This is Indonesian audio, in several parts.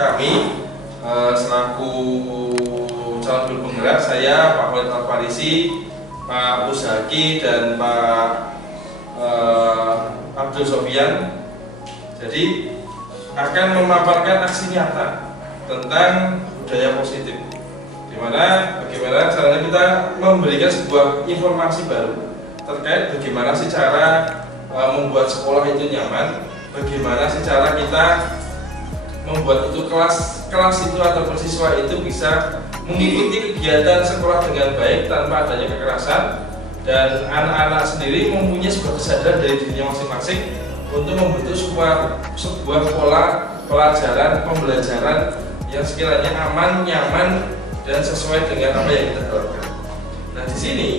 kami selaku calon guru penggerak, saya Pak Walid Al-Farisi, Pak Usaki dan Pak Abdul Sofian. Jadi akan memaparkan aksi nyata tentang budaya positif, bagaimana caranya kita memberikan sebuah informasi baru terkait bagaimana sih cara membuat sekolah itu nyaman, bagaimana sih cara kita membuat itu kelas itu ataupun siswa itu bisa mengikuti kegiatan sekolah dengan baik tanpa adanya kekerasan, dan anak-anak sendiri mempunyai sebuah kesadaran dari dirinya masing-masing untuk membentuk sebuah pola pelajaran pembelajaran yang sekiranya aman, nyaman, dan sesuai dengan apa yang kita harapkan. Nah, di sini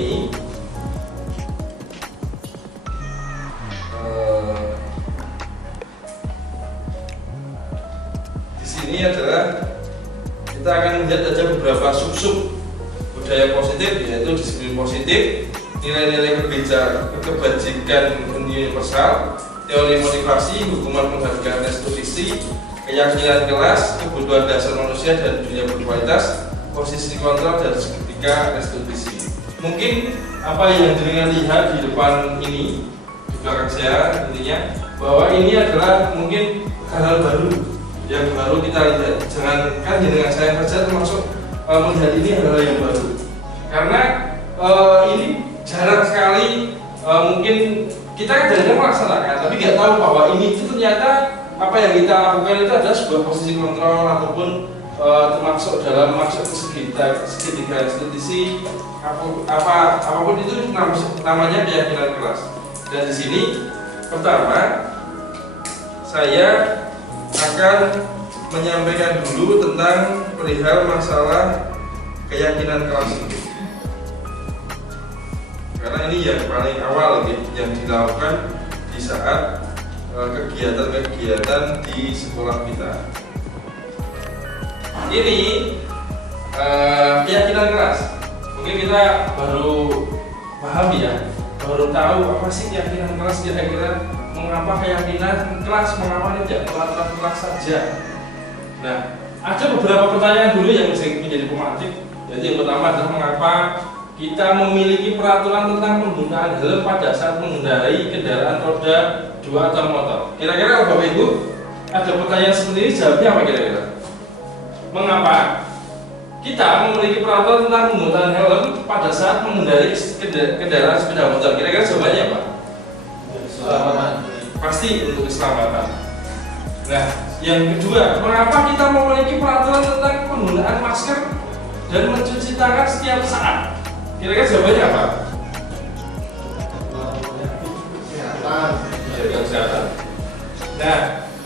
adalah kita akan melihat aja beberapa sub-sub budaya positif, yaitu disiplin positif, nilai-nilai kebajikan universal, teori motivasi, hukuman penghargaan restitusi, keyakinan kelas, kebutuhan dasar manusia dan dunia berkualitas, posisi kontrol dan seketika restitusi. Mungkin apa yang dengan lihat di depan ini, di belakang saya, intinya bahwa ini adalah mungkin hal-hal baru yang baru kita lihat. Jangankan dengan saya saja termasuk melihat ini hal-hal yang baru, karena ini jarang sekali mungkin kita kadang-kadang melaksanakan tapi nggak tahu bahwa ini itu ternyata apa yang kita lakukan itu adalah sebuah posisi kontrol ataupun termasuk dalam maksud segitiga restitusi, apapun itu namanya keyakinan kelas. Dan di sini pertama saya akan menyampaikan dulu tentang perihal masalah keyakinan kelas ini, karena ini yang paling awal yang dilakukan di saat kegiatan-kegiatan di sekolah kita. Ini keyakinan kelas. Mungkin kita baru paham ya, baru tahu apa sih keyakinan kelas, kira-kira mengapa keyakinan kelas, mengapa tidak peraturan kelas saja. Nah, ada beberapa pertanyaan dulu yang menjadi pemantik. Jadi yang pertama adalah mengapa kita memiliki peraturan tentang penggunaan helm pada saat mengendarai kendaraan roda 2 atau motor. Kira-kira Bapak Ibu ada pertanyaan seperti ini, jawabnya apa kira-kira? Mengapa kita memiliki peraturan tentang penggunaan helm pada saat mengendarai kendaraan sepeda motor? Kira-kira jawabannya apa? Keselamatan. Pasti untuk keselamatan. Nah, yang kedua, mengapa kita memiliki peraturan tentang penggunaan masker dan mencuci tangan setiap saat? Kira-kira jawabannya apa? Kesehatan. Nah,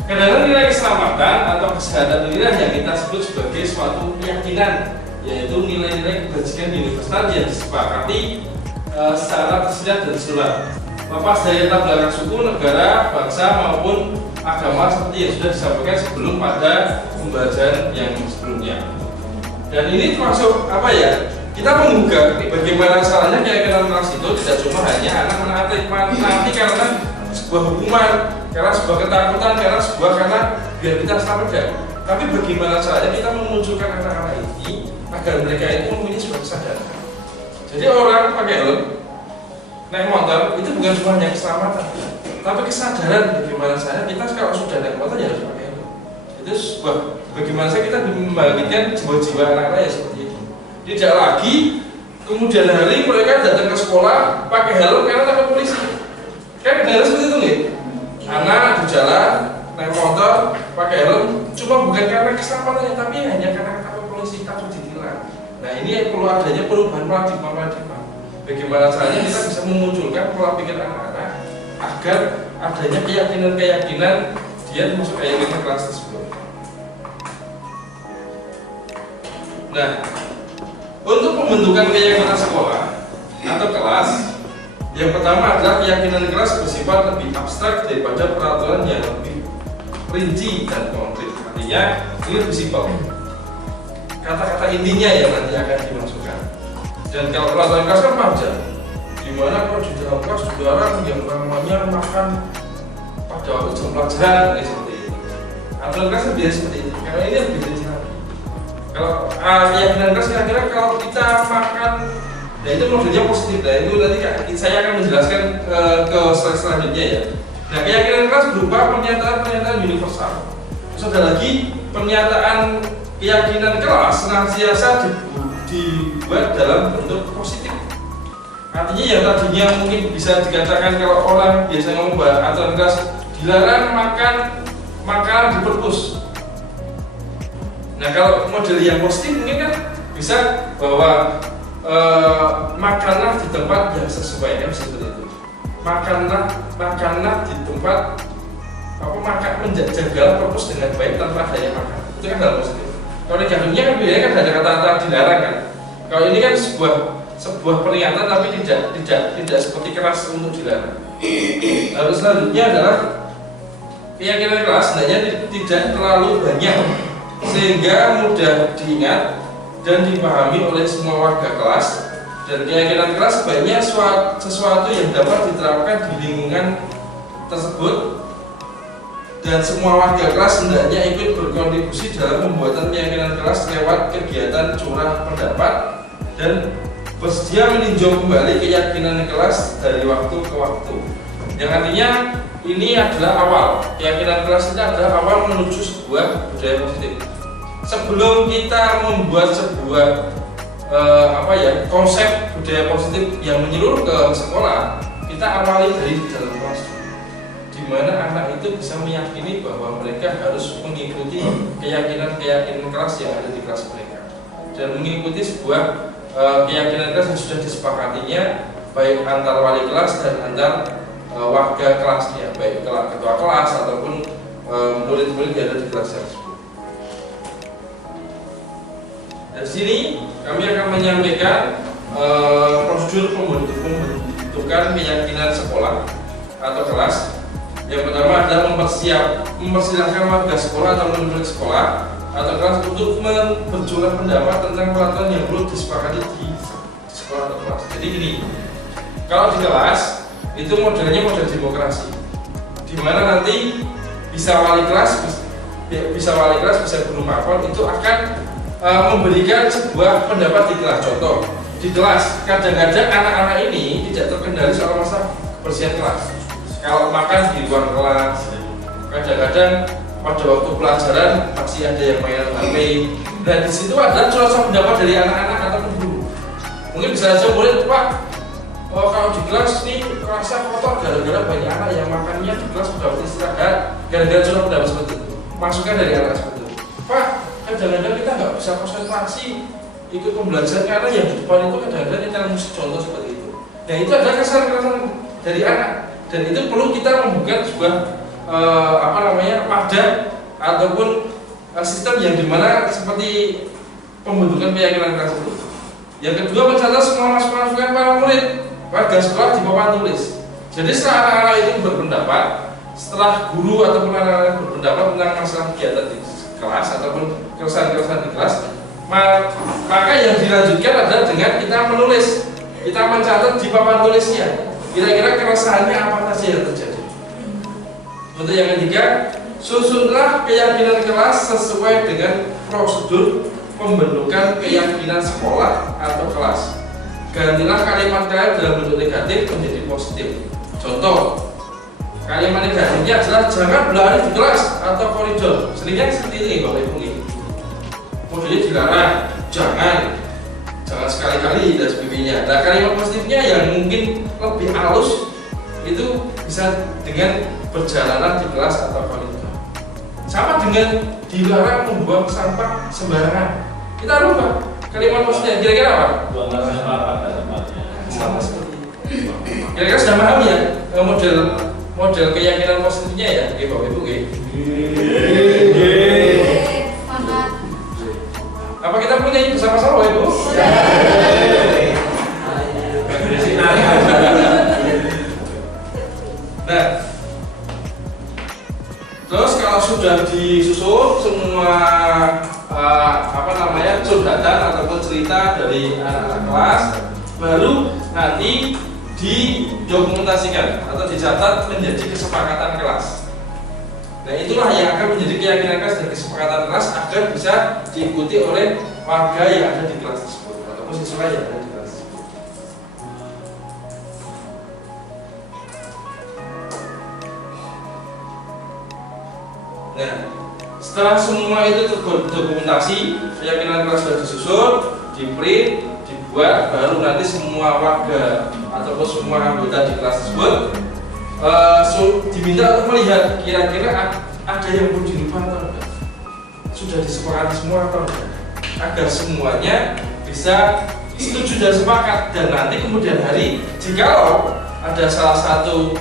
kadang-kadang nilai keselamatan atau kesehatan inilah yang kita sebut sebagai suatu keyakinan, yaitu nilai-nilai kebajikan universal yang disepakati secara tersirat dan surat, lepas dari latar belakang suku, negara, bangsa maupun agama seperti yang sudah disampaikan sebelum pada pembelajaran yang sebelumnya. Dan ini termasuk apa ya? Kita menggugah bagaimana caranya keyakinan kelas itu tidak cuma hanya anak menaati karena sebuah hukuman, karena sebuah ketakutan, karena biar kita selamat, tapi bagaimana caranya kita memunculkan anak-anak ini agar mereka itu mempunyai sebuah kesadaran. Jadi orang pakai helm, naik motor itu bukan cuma hanya keselamatan, tapi kesadaran bagaimana caranya kita kalau sudah naik motor ya harus pakai helm. Itu sebuah bagaimana saya kita membangkitkan jiwa-jiwa anak-anak ya seperti itu. Tidak lagi kemudian hari mereka datang ke sekolah pakai helm karena takut polisi. Kan harus seperti itu nih. Anak di jalan naik motor pakai helm cuma bukan karena keselamatannya, tapi hanya karena takut polisi, takut ditilang. Nah, ini perlu adanya perubahan paradigma. Bagaimana caranya kita bisa memunculkan pola pikir anak-anak agar adanya keyakinan dia masuk keyakinan kelas tersebut. Nah, untuk pembentukan keyakinan sekolah atau kelas, yang pertama adalah keyakinan kelas bersifat lebih abstrak daripada peraturan yang lebih rinci dan konkret. Artinya ini lebih simpel. Kata-kata intinya yang nanti akan dimasukkan. Dan kalau peraturan kelas kan panjang. Dimana kalau di dalam kelas dilarang yang namanya makan pada waktu jam pelajaran seperti itu. aturan kelas biasanya seperti itu. Kalau ini lebih rinci lagi. Kalau keyakinan kelas kira-kira kalau kita makan, nah itu modelnya positif. Nah itu nanti saya akan menjelaskan ke slide selanjutnya ya. Nah keyakinan kelas berupa pernyataan universal. Terus ada lagi pernyataan keyakinan kelas senantiasa dibuat dalam bentuk positif. Artinya yang tadinya mungkin bisa dikatakan kalau orang biasa ngomong bahwa aturan kelas dilarang makan makanan di perpus. Nah kalau model yang positif mungkin kan bisa bahwa makanlah di tempat yang sesuai, kan seperti itu. Makanlah di tempat menjaga perpus dengan baik tanpa adanya makan. Itu kan hal positif. Kalau negatifnya kan biasanya kan ada kata-kata dilarang kan. Kalau ini kan sebuah peringatan tapi tidak seperti keras untuk dilarang. Lalu selanjutnya adalah keyakinan kelas sebenarnya tidak terlalu banyak sehingga mudah diingat dan dipahami oleh semua warga kelas, dan keyakinan kelas sebaiknya sesuatu yang dapat diterapkan di lingkungan tersebut dan semua warga kelas hendaknya ikut berkontribusi dalam pembuatan keyakinan kelas lewat kegiatan curah pendapat dan bersedia meninjau kembali keyakinan kelas dari waktu ke waktu. Yang artinya ini adalah awal, keyakinan kelas itu adalah awal menuju sebuah budaya positif. Sebelum kita membuat sebuah konsep budaya positif yang menyeluruh ke sekolah, kita awali dari dalam kelas, di mana anak itu bisa meyakini bahwa mereka harus mengikuti keyakinan kelas yang ada di kelas mereka dan mengikuti sebuah keyakinan kelas yang sudah disepakatinya baik antar wali kelas dan antar warga kelasnya, baik ketua kelas ataupun murid-murid yang ada di kelas tersebut. Dari sini kami akan menyampaikan prosedur pembentukan keyakinan sekolah atau kelas. Yang pertama adalah mempersilahkan warga sekolah atau murid sekolah atau kelas untuk berjualan pendapat tentang peraturan yang perlu disepakati di sekolah atau kelas. Jadi gini, kalau di kelas itu modelnya model demokrasi, di mana nanti bisa wali kelas bisa guru mapel itu akan memberikan sebuah pendapat di kelas. Contoh, di kelas kadang-kadang anak-anak ini tidak terkendali soal masalah kebersihan kelas. Kalau makan di luar kelas, kadang-kadang pada waktu pelajaran masih ada yang main HP. Dan di situ adalah curah pendapat dari anak-anak atau guru. Mungkin bisa saja murid, Pak, kalau di kelas nih kelasnya kotor gara-gara banyak anak yang makannya di kelas pada waktu istirahat, gara-gara curah pendapat seperti itu. Masukan dari anak seperti itu. Pak, kadang-kadang kita nggak bisa konsentrasi ikut pembelajaran karena yang di depan itu kadang-kadang kita musik, contoh seperti itu. Nah itu adalah kesan-kesan dari anak, dan itu perlu kita membuat sebuah wadah ataupun sistem yang dimana seperti pembentukan keyakinan kelas itu. Yang kedua, mencatat semua masukan para murid warga sekolah di papan tulis. Jadi setelah anak-anak itu berpendapat, setelah guru ataupun anak-anak berpendapat tentang masalah kegiatan di kelas ataupun keresahan-keresahan di kelas, maka yang dilanjutkan adalah dengan kita menulis, kita mencatat di papan tulisnya kira-kira keresahannya apa saja yang terjadi. Untuk yang ketiga, susunlah keyakinan kelas sesuai dengan prosedur pembentukan keyakinan sekolah atau kelas. Gantilah kalimat-kalimat dalam bentuk negatif menjadi positif. Contoh, kalimat negatifnya adalah jangan berlari di kelas atau koridor. Seringnya seperti ini Bapak Ibu. Modelnya dilarang, jangan sekali-kali dan sebagainya. Nah, kalimat positifnya yang mungkin lebih halus itu bisa dengan perjalanan di kelas atau koridor. Sama dengan dilarang membuang sampah sembarangan. Kita rubah kalimat positifnya kira-kira apa? Buang sampah pada tempatnya. Sama seperti itu. Kira-kira sudah paham ya model keyakinan positifnya ya, Bapak Ibu. Apa kita punya ini bersama-sama, Bapak Ibu? Nah, terus kalau sudah disusun semua curhatan ataupun cerita dari anak-anak kelas, baru nanti didokumentasikan atau dicatat menjadi kesepakatan kelas. Nah itulah yang akan menjadi keyakinan kelas dan kesepakatan kelas agar bisa diikuti oleh warga yang ada di kelas tersebut ataupun siswa yang ada di kelas tersebut. Nah, setelah semua itu terdokumentasi, keyakinan kelas sudah disusun, di-print, dibuat, baru nanti semua warga ataupun semua anggota di kelas tersebut diminta untuk melihat kira-kira ada yang perlu dirubah atau enggak, sudah disepakati semua atau enggak, agar semuanya bisa setuju dan sepakat. Dan nanti kemudian hari jikalau ada salah satu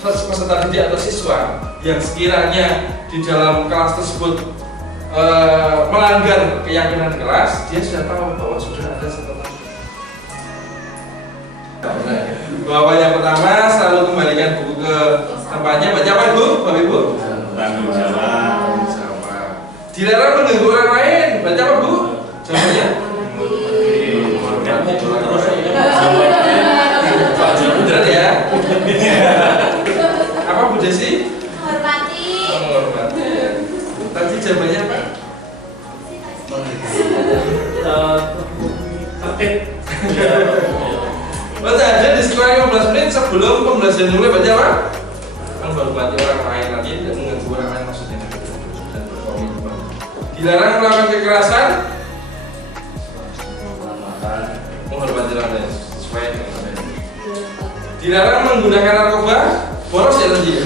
peserta didik atau siswa yang sekiranya di dalam kelas tersebut melanggar keyakinan kelas, dia sudah tahu bahwa sudah ada catatan. Bahwa yang pertama selalu kembalikan buku ke tempatnya. Baca apa Bu, Bapak Ibu? Tanggung jawab. Dilarang mengganggu orang lain. Baca apa Bu? Jawabannya? Beneran ya? Apa Bu Desi? Menghormati. Menghormati. Tadi jawabannya apa? Tertib. Baca ada di sekitar 15 menit sebelum pembelajaran dimulai. Baca apa? Menghormati orang lain, lagi tidak mengganggu orang lain maksudnya. Dan berkomitmen. Dilarang melakukan kekerasan. Menghormati orang lain sesuai dengan orang lain. Dilarang menggunakan narkoba. Boros ya tadi.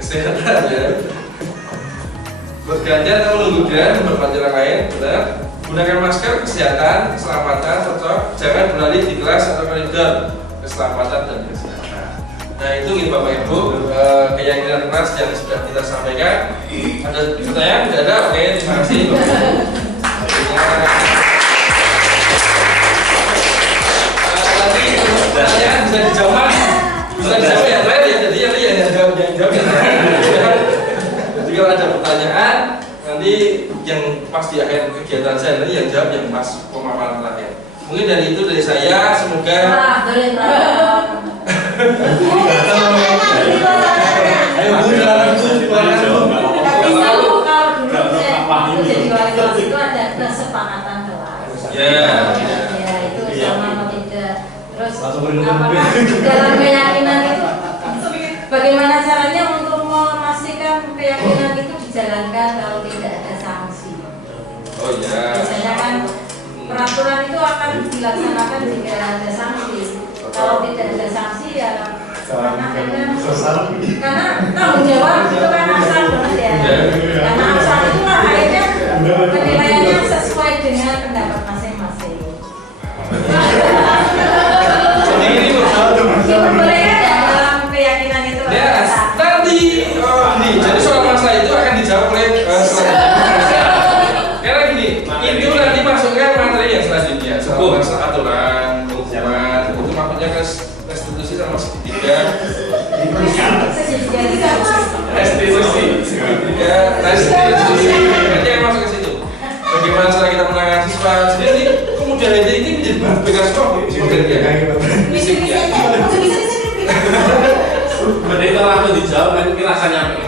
Kesehatan ya. Bergantian atau menunggukkan menghormati orang lain, benar. Gunakan masker, kesehatan, keselamatan, cocok. Jangan berlari di kelas atau koridor, keselamatan dan kesehatan. Nah itu nih Bapak Ibu, keyakinan kelas yang sudah kita sampaikan. Ada pertanyaan? Tidak ada? Oke, terima kasih Bapak Ibu. Tadi pertanyaan bisa dijawab, bisa dijawab yang lain ya. Jadi yang jawab yang lain. Jadi kalau ada pertanyaan, nanti yang pas di akhir kegiatan saya nanti yang jawab yang pas pemaparan terakhir. Mungkin dari itu dari saya, semoga itu ada kesepakatan kelas. ya Itu sama atau tidak. Terus dalam keyakinan itu bagaimana caranya untuk memastikan keyakinan itu dijalankan kalau tidak ada sanksi. oh ya Biasanya kan peraturan itu akan dilaksanakan jika ada sanksi. Kalau tidak ada sanksi ya karena tanggung jawab itu kan asal banget ya. Karena asal itu kan akhirnya penilaiannya sesuai dengan pendapat masing-masing. jadi ini Diperbolehkan ya dalam keyakinan itu. ya nanti nih jadi soal masalah itu akan dijawab oleh selanjutnya. Karena gini, itu nanti masukkan materi yang selanjutnya. Soal masalah aturan, hukuman, itu maksudnya restitusi sama segitiga. Restitusi segitiga, restitusi. Nanti yang masuk ke situ. Bagaimana cara kita menangani siswa? Jadi kemudian ini menjadi bahan bekas kok. Fisiknya. Berarti kalau aku dijawab nanti rasanya nanti.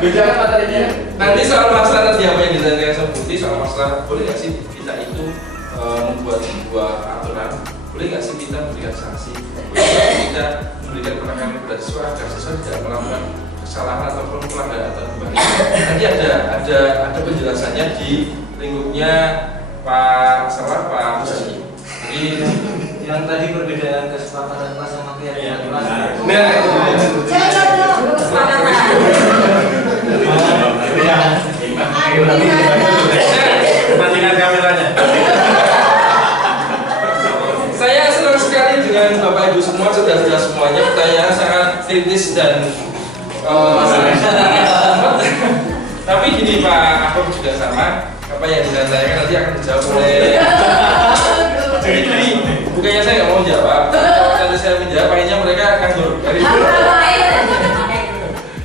Beda kan materinya. Nanti soal masalah tadi apa yang ditanyakan sama Budi soal masalah boleh nggak sih kita itu membuat sebuah aturan, boleh nggak sih kita memberikan sanksi, boleh nggak sih kita memberikan penekanan kepada siswa agar siswa tidak melakukan kesalahan ataupun pelanggaran atau sebagainya. Nanti ada penjelasannya di lingkupnya Pak Musi. Jadi yang tadi perbedaan kesepakatan kelas sama keyakinan kelas. Matikan kameranya. saya senang sekali dengan Bapak Ibu semua, saudara-saudara semuanya. Pertanyaan sangat kritis dan tapi gini Pak Akom juga sama. Apa yang ditanyakan nanti akan dijawab oleh. Jadi gini, bukannya saya nggak mau jawab. Kalau nanti saya menjawab, akhirnya mereka nganggur.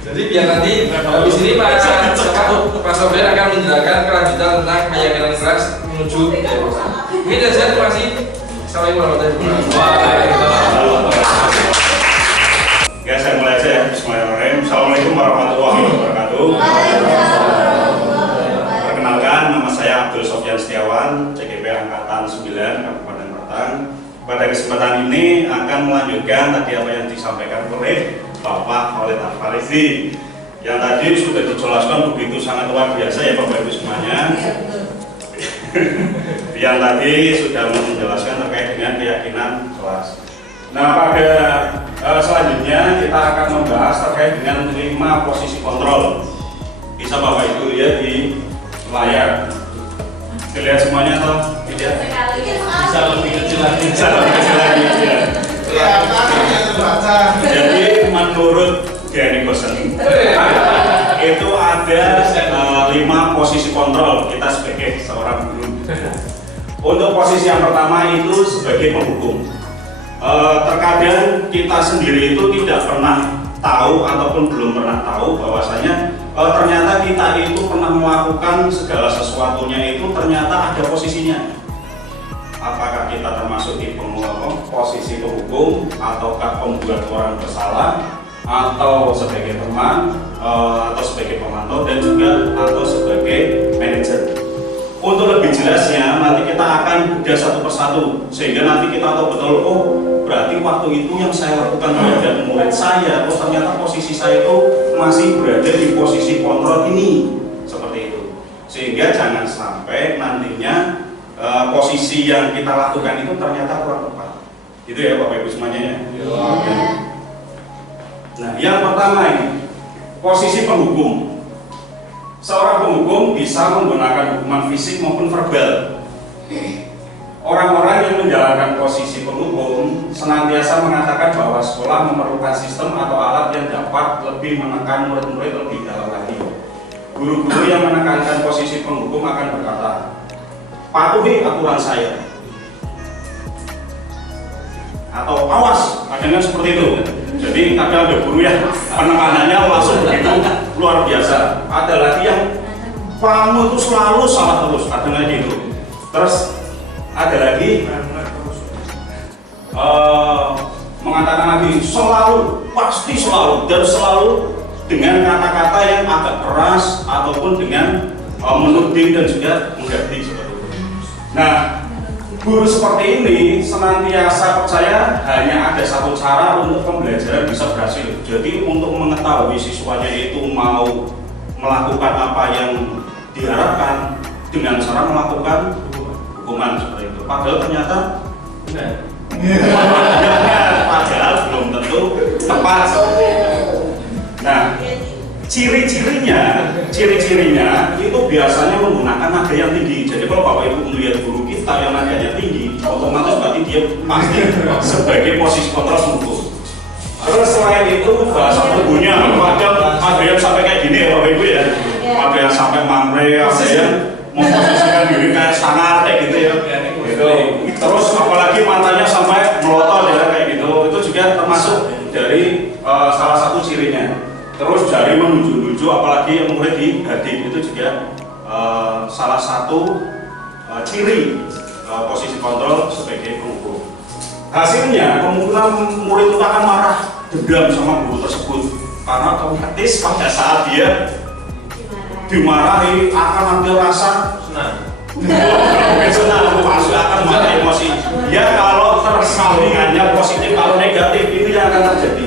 Jadi biar nanti habis ini Pak Sofian akan menjelaskan kelanjutan tentang keyakinan kelas menuju. Mungkin dari saya terima kasih. Assalamualaikum warahmatullahi wabarakatuh. Ya, saya mulai aja ya. Bismillahirrahmanirrahim. Assalamualaikum warahmatullahi wabarakatuh. Perkenalkan, nama saya Abdul Sofyan Setiawan, CGP Angkatan 9, Kabupaten Batang. Pada kesempatan ini akan melanjutkan tadi apa yang disampaikan oleh Bapak Khalid Al-Farizi, yang tadi sudah dijelaskan begitu sangat luar biasa ya Bapak Ibu semuanya. Yang tadi sudah menjelaskan terkait dengan keyakinan kelas. Nah, pada selanjutnya kita akan membahas terkait dengan 5 posisi kontrol. Bisa Bapak Ibu lihat di layar. Dilihat semuanya atau tidak? Bisa lebih kecil lagi. Bisa lebih kecil lagi. Ya. Jadi menurut Danny Gosen itu ada 5 posisi kontrol kita sebagai seorang guru. Untuk posisi yang pertama itu sebagai penghukum. Terkadang kita sendiri itu tidak pernah tahu ataupun belum pernah tahu bahwasanya ternyata kita itu pernah melakukan segala sesuatunya itu ternyata ada posisinya. Apakah kita termasuk di posisi penghukum, ataukah pembuat orang bersalah, atau sebagai teman, atau sebagai pemantau, dan juga atau sebagai manajer. Untuk lebih jelasnya nanti kita akan bedah satu persatu sehingga nanti kita tahu betul, oh berarti waktu itu yang saya lakukan terhadap murid saya, oh ternyata posisi saya itu masih berada di posisi kontrol ini, seperti itu. Sehingga jangan sampai nantinya posisi yang kita lakukan itu ternyata kurang tepat. Itu ya Bapak Ibu semuanya ya. Nah, yang pertama ini posisi penghukum. Seorang penghukum bisa menggunakan hukuman fisik maupun verbal. Orang-orang yang menjalankan posisi penghukum senantiasa mengatakan bahwa sekolah memerlukan sistem atau alat yang dapat lebih menekan murid-murid lebih dalam lagi. Guru-guru yang menekankan posisi penghukum akan berkata, patuhi aturan saya, atau awas, kadang seperti itu. Jadi kadang ada guru yang penekanannya langsung begitu luar biasa. Ada lagi yang kamu itu selalu salah terus, kadang lagi itu. Terus ada lagi mengatakan lagi selalu, pasti selalu, dan selalu dengan kata-kata yang agak keras ataupun dengan menuding dan juga mengganti seperti itu. Nah, guru seperti ini senantiasa percaya hanya ada satu cara untuk pembelajaran bisa berhasil. Jadi untuk mengetahui siswanya itu mau melakukan apa yang diharapkan dengan cara melakukan hukuman seperti itu. Padahal ternyata padahal belum tentu tepat. Nah, ciri-cirinya itu biasanya menggunakan nada yang tinggi. Jadi kalau Bapak Ibu melihat guru kita yang nadanya tinggi, otomatis berarti dia pasti sebagai posisi kontrol hukum. Terus selain itu bahasa tubuhnya ada yang sampai kayak gini ya Bapak Ibu ya. Ada yang sampai mamre, ada yang memposisikan diri kayak sangar kayak gitu ya. Gitu. Terus apalagi matanya sampai melotot ya kayak gitu. Itu juga termasuk dari salah satu cirinya. Terus jari menunjuk-nunjuk, apalagi yang murid di hadik, itu juga salah satu ciri posisi kontrol sebagai penghukum. Hasilnya kemungkinan murid itu akan marah, dendam sama guru tersebut karena otomatis pada saat dia dimarahi akan ambil rasa senang. Bukan senang, pasti akan marah emosi. Ya kalau tersalingannya positif, kalau negatif ini yang akan terjadi.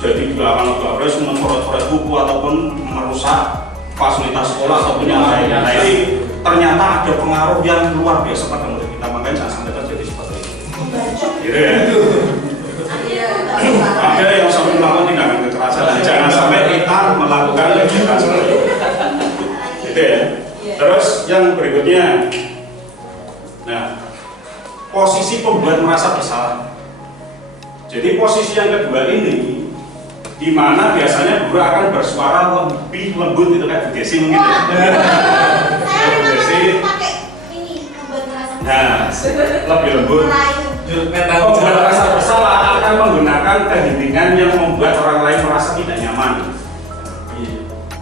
Jadi dia akan agresif memperoleh buku ataupun merusak fasilitas sekolah ataupun yang lain. Nah ini ternyata ada pengaruh yang luar biasa pada murid kita, makanya jangan sampai terjadi seperti itu. Gitu ya. Ada yang sampai melakukan tindakan kekerasan, jangan sampai kita melakukan kegiatan seperti itu. Gitu ya. Terus yang berikutnya, nah posisi pembuat merasa bersalah. Jadi posisi yang kedua ini di mana biasanya guru akan bersuara lebih lembut, itu kayak Bu Desi mungkin ya. Bu Desi. Nah, lebih lembut. Pembuat merasa bersalah akan menggunakan keheningan yang membuat orang lain merasa tidak nyaman,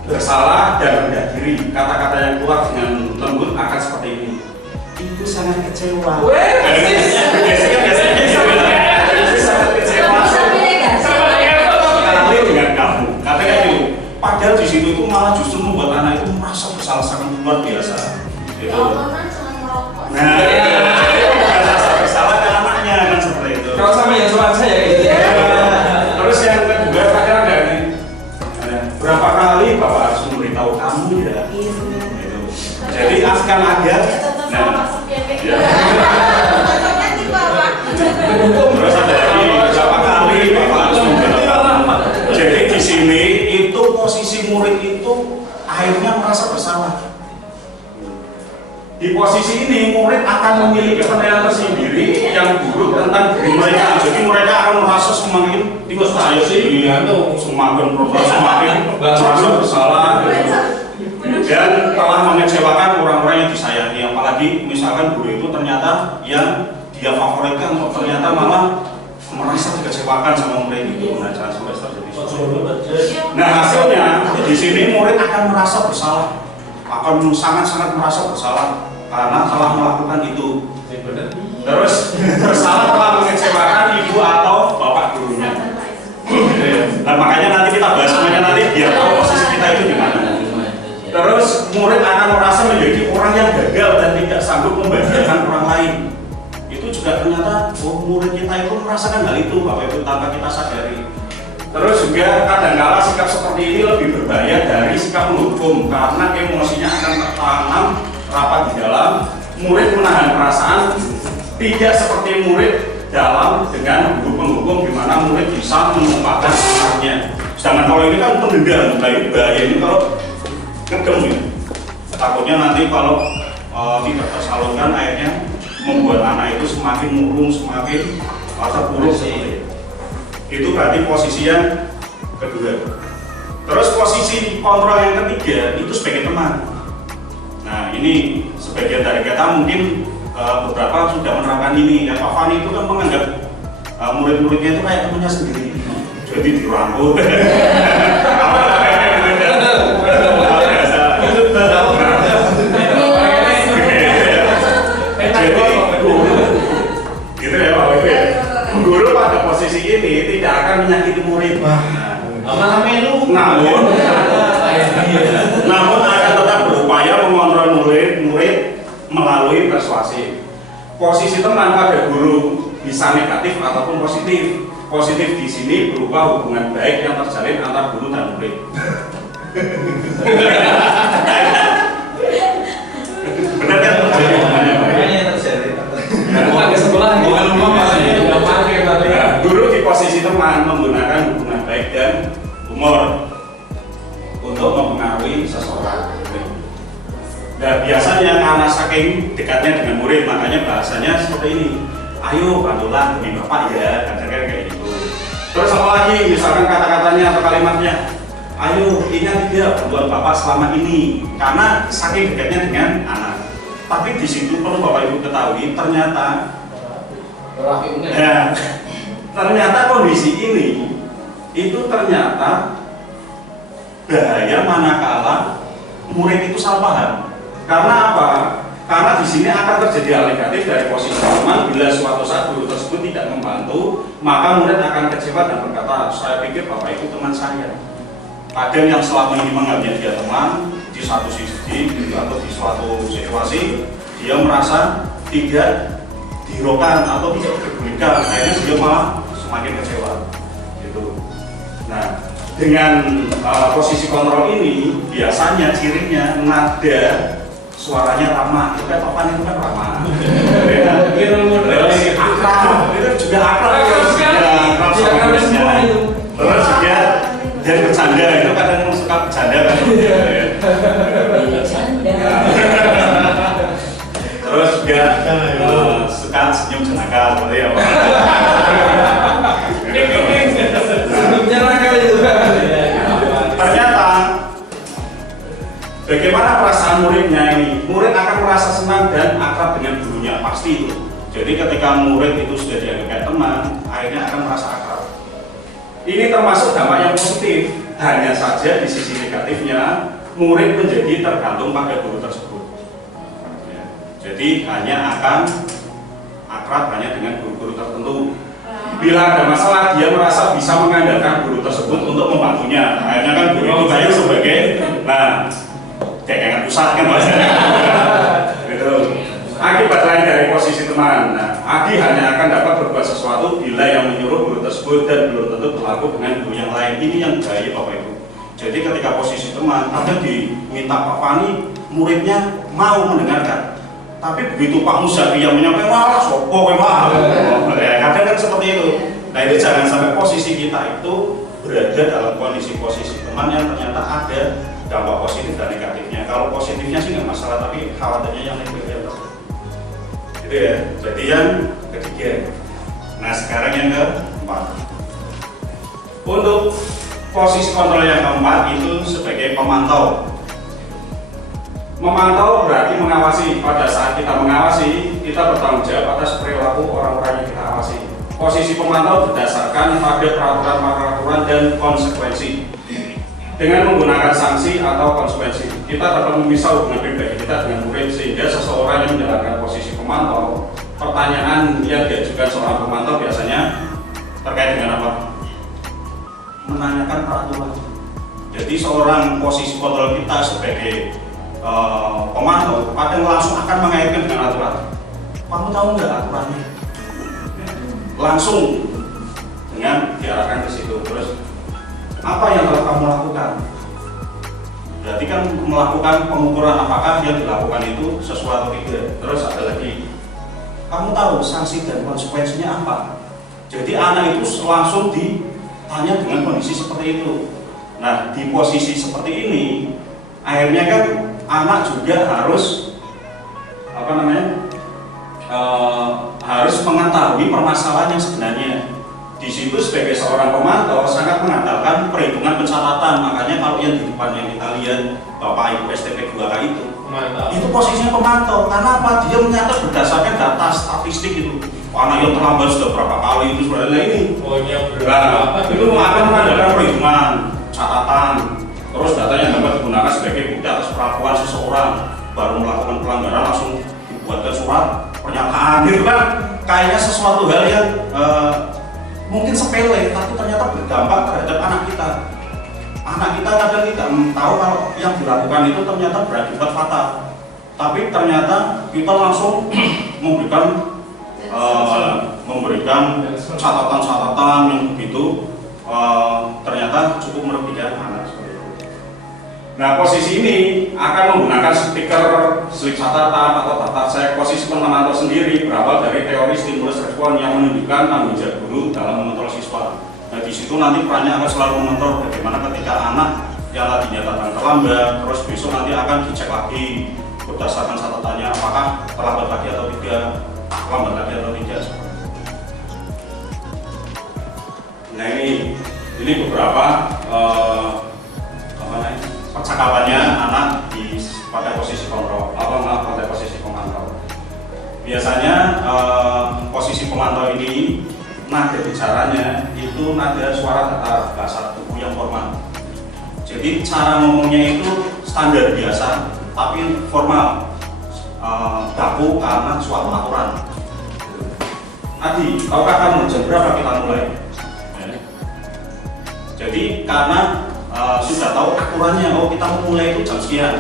bersalah dan rendah diri. Kata-kata yang keluar dengan lembut akan seperti ini. Ibu sangat kecewa. Bu Desi posisi ini murid akan memiliki penilaian tersendiri yang buruk tentang diri mereka. Jadi mereka akan merasa semakin tikus saya sih, semakin protes, semakin merasa bersalah, dan telah mengecewakan orang-orang yang disayangi. Apalagi misalkan guru itu ternyata yang dia favoritkan, ternyata malah merasa dikecewakan sama murid itu. Nah, jangan sampai terjadi. Nah, hasilnya di sini murid akan merasa bersalah, akan sangat-sangat merasa bersalah karena telah melakukan itu. Terus bersalah telah mengecewakan ibu atau bapak gurunya. Dan makanya nanti kita bahas semuanya nanti biar tahu posisi kita itu di mana. Terus murid akan merasa menjadi orang yang gagal dan tidak sanggup membahagiakan orang lain. Itu juga ternyata murid kita itu merasakan hal itu Bapak Ibu tanpa kita sadari. Terus juga kadang-kala sikap seperti ini lebih berbahaya dari sikap menghukum karena emosinya akan tertanam rapat di dalam. Murid menahan perasaan, tidak seperti murid dalam dengan guru penghukum di mana murid bisa menumpahkan amarahnya. Sedangkan kalau ini kan pendendam, bahaya ini kalau ngegem ya. Takutnya nanti kalau tidak tersalurkan akhirnya membuat anak itu semakin murung, semakin terpuruk seperti itu. Itu berarti posisi yang kedua. Terus posisi kontrol yang ketiga itu sebagai teman. Nah ini sebagian dari kita mungkin beberapa sudah menerapkan ini. Ya Pak Fani itu kan menganggap murid-muridnya itu kayak temannya sendiri. Jadi dirangkul. Gitu ya Pak Ibu ya. Guru pada posisi ini tidak akan menyakiti murid. Namun akan tetap berupaya mengontrol murid melalui persuasi. Posisi teman pada guru bisa negatif ataupun positif. Positif di sini berupa hubungan baik yang terjalin antar guru dan murid. Benar kan? Guru di posisi teman menggunakan hubungan baik dan humor untuk mempengaruhi seseorang. Nah biasanya karena saking dekatnya dengan murid, makanya bahasanya seperti ini. Ayo bantulah demi bapak ya, kadang-kadang kayak gitu. Terus apa lagi? Misalkan kata-katanya atau kalimatnya, ayo ingat tidak bantuan bapak selama ini, karena saking dekatnya dengan anak. Tapi di situ perlu bapak ibu ketahui, ternyata ternyata kondisi ini itu ternyata bahaya manakala murid itu salah paham. Karena apa? Karena di sini akan terjadi hal negatif dari posisi teman. Bila suatu saat guru tersebut tidak membantu, maka murid akan kecewa dan berkata, saya pikir bapak itu teman saya. Kadang yang selama ini menganggap dia teman, di satu sisi atau di suatu situasi dia merasa tidak dihiraukan atau tidak dipedulikan, akhirnya dia malah semakin kecewa gitu. Nah dengan posisi kontrol ini biasanya cirinya nada suaranya ramah. Itu kan papan itu kan ramah. Akrab, itu juga akrab. Terus juga dan bercanda, itu kadang suka bercanda kan. Terus juga suka senyum jenaka seperti apa. Ternyata bagaimana perasaan muridnya ini? Murid akan merasa senang dan akrab dengan gurunya, pasti itu. Jadi ketika murid itu sudah dianggap kayak teman, akhirnya akan merasa akrab. Ini termasuk dampak yang positif. Hanya saja di sisi negatifnya, murid menjadi tergantung pada guru tersebut. Ya. Jadi hanya akan akrab hanya dengan guru-guru tertentu. Bila ada masalah, dia merasa bisa mengandalkan guru tersebut untuk membantunya. Akhirnya kan guru itu banyak sebagai, kayak pusat kan maksudnya. Gitu. Akibat lain dari posisi teman. Nah, Adi hanya akan dapat berbuat sesuatu bila yang menyuruh guru tersebut dan belum tentu berlaku dengan guru yang lain. Ini yang bahaya Bapak Ibu. Jadi ketika posisi teman, kadang diminta Pak Fani, muridnya mau mendengarkan. Tapi begitu Pak Musafi yang menyampaikan, wah sopo memang. Kadang kan seperti itu. Nah itu jangan sampai posisi kita itu berada dalam kondisi posisi teman yang ternyata ada dampak positif dan negatifnya. Kalau positifnya sih nggak masalah, tapi khawatirnya yang negatif. Gitu ya. Jadi yang ketiga. Nah sekarang yang keempat. Untuk posisi kontrol yang keempat itu sebagai pemantau. Memantau berarti mengawasi. Pada saat kita mengawasi, kita bertanggung jawab atas perilaku orang-orang yang kita awasi. Posisi pemantau berdasarkan pada peraturan-peraturan dan konsekuensi. Dengan menggunakan sanksi atau konsekuensi, kita dapat memisah hubungan pribadi kita dengan murid sehingga seseorang yang menjalankan posisi pemantau, pertanyaan yang diajukan seorang pemantau biasanya terkait dengan apa? Menanyakan peraturan. Jadi seorang posisi kontrol kita sebagai pemantau kadang langsung akan mengaitkan dengan aturan. Kamu tahu nggak aturannya? Langsung dengan diarahkan ke situ. Terus apa yang telah kamu lakukan? Berarti kan melakukan pengukuran apakah yang dilakukan itu sesuai atau tidak. Terus ada lagi, kamu tahu sanksi dan konsekuensinya apa? Jadi anak itu langsung ditanya dengan kondisi seperti itu. Nah di posisi seperti ini, akhirnya kan anak juga harus harus mengetahui permasalahan yang sebenarnya. Di situ sebagai seorang pemantau sangat mengandalkan perhitungan pencatatan. Makanya kalau yang di depan yang kita lihat Bapak Ibu STP 2K itu posisinya pemantau. Karena apa? Dia mencatat berdasarkan data statistik itu. Anak yang terlambat sudah berapa kali itu sebenarnya ini. Oh iya itu akan mengandalkan perhitungan catatan. Terus datanya dapat digunakan sebagai bukti atas perlakuan seseorang baru melakukan pelanggaran langsung dibuatkan surat pernyataan gitu kan. Kayaknya sesuatu hal yang mungkin sepele, tapi ternyata berdampak terhadap anak kita. Anak kita kadang tidak tahu kalau yang dilakukan itu ternyata berakibat fatal. Tapi ternyata kita langsung memberikan catatan-catatan yang begitu ternyata cukup merugikan anak. Nah posisi ini akan menggunakan stiker, slip catatan atau daftar cek. Posisi pemantau sendiri berawal dari teori stimulus respon yang menunjukkan tanggung jawab guru dalam mengontrol siswa. Nah di situ nanti perannya akan selalu mengontrol bagaimana ketika anak yang tadinya datang terlambat, terus besok nanti akan dicek lagi berdasarkan catatannya apakah terlambat lagi atau tidak, terlambat lagi atau tidak. Nah ini beberapa percakapannya anak pada posisi kontrol pada posisi pemantau. Biasanya posisi pemantau ini nada bicaranya itu nada suara datar bahasa tubuh yang formal. Jadi cara ngomongnya itu standar biasa tapi formal, baku karena suatu aturan. Adi, tahukah kamu jam berapa kita mulai? Jadi karena sudah tahu aturannya, kita mau mulai itu jam sekian.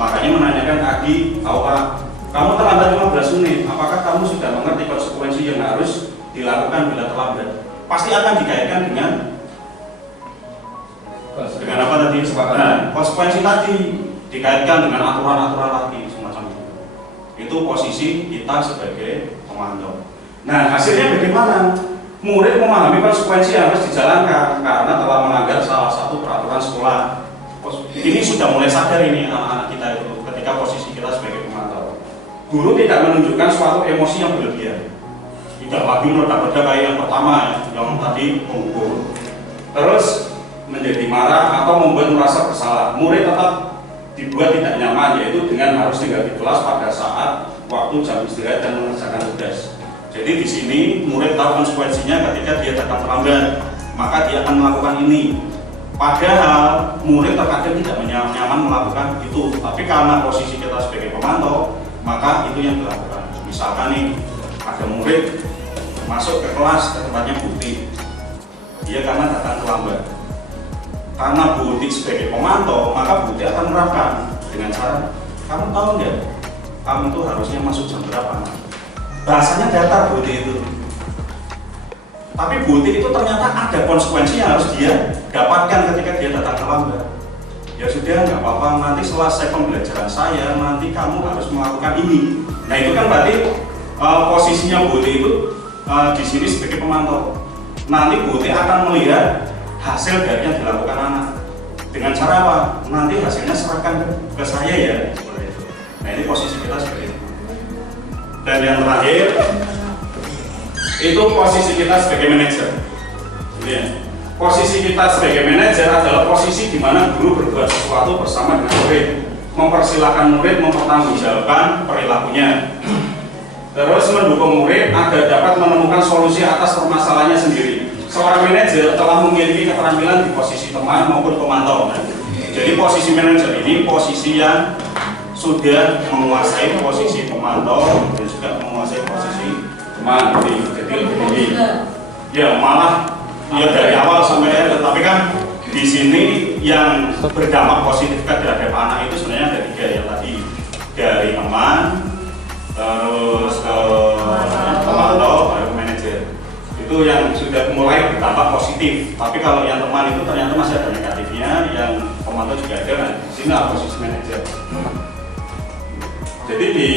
Makanya menanyakan Adi, tahukah kamu terlambat 15 menit, apakah kamu sudah mengerti konsekuensi yang harus dilakukan bila terlambat? Pasti akan dikaitkan dengan apa tadi? Nah, konsekuensi tadi dikaitkan dengan aturan-aturan lagi semacam itu. Itu posisi kita sebagai pemantau. Nah, hasilnya bagaimana? Murid memahami konsekuensi yang harus dijalankan karena telah melanggar salah satu peraturan sekolah. Ini sudah mulai sadar ini anak-anak kita itu ketika posisi kita sebagai pemantau. Guru tidak menunjukkan suatu emosi yang berlebihan. Tidak lagi meledak-ledak kayak yang pertama yang tadi mengukur. Terus menjadi marah atau membuat merasa bersalah. Murid tetap dibuat tidak nyaman, yaitu dengan harus tinggal di kelas pada saat waktu jam istirahat dan mengerjakan tugas. Jadi di sini murid tahu konsekuensinya ketika dia datang terlambat, maka dia akan melakukan ini. Padahal murid terkadang tidak nyaman melakukan itu, tapi karena posisi kita sebagai pemantau, maka itu yang dilakukan. Misalkan nih, ada murid masuk ke kelas ke tempatnya Buti, dia karena datang terlambat. Karena Buti sebagai pemantau, maka Buti akan menerapkan dengan cara, kamu tahu nggak, kamu tuh harusnya masuk jam berapa? Bahasanya datar Buti itu. Tapi Buti itu ternyata ada konsekuensi yang harus dia dapatkan ketika dia datang terlambat. Ya sudah, nggak apa-apa, nanti selesai pembelajaran saya, nanti kamu harus melakukan ini. Nah itu kan berarti posisinya Buti itu di sini sebagai pemantau. Nanti Buti akan melihat hasil dari yang dilakukan anak. Dengan cara apa? Nanti hasilnya serahkan ke saya ya. Seperti itu. Nah ini posisi kita seperti itu. Dan yang terakhir itu posisi kita sebagai manajer. Ya. Posisi kita sebagai manajer adalah posisi di mana guru berbuat sesuatu bersama dengan murid, mempersilahkan murid mempertanggungjawabkan perilakunya, terus mendukung murid agar dapat menemukan solusi atas permasalahannya sendiri. Seorang manajer telah memiliki keterampilan di posisi teman maupun pemantau. Jadi posisi manajer ini posisi yang sudah menguasai posisi pemantau dan juga menguasai posisi teman. Jadi lebih tinggi. Ya malah ya dari awal sampai akhir, tapi kan di sini yang berdampak positif terhadap anak itu sebenarnya ada 3 ya tadi, dari teman, terus pemantau, baru manajer. Itu yang sudah mulai berdampak positif. Tapi kalau yang teman itu ternyata masih ada negatifnya, yang pemantau juga ada. Nah, di sini adalah posisi manajer. Jadi di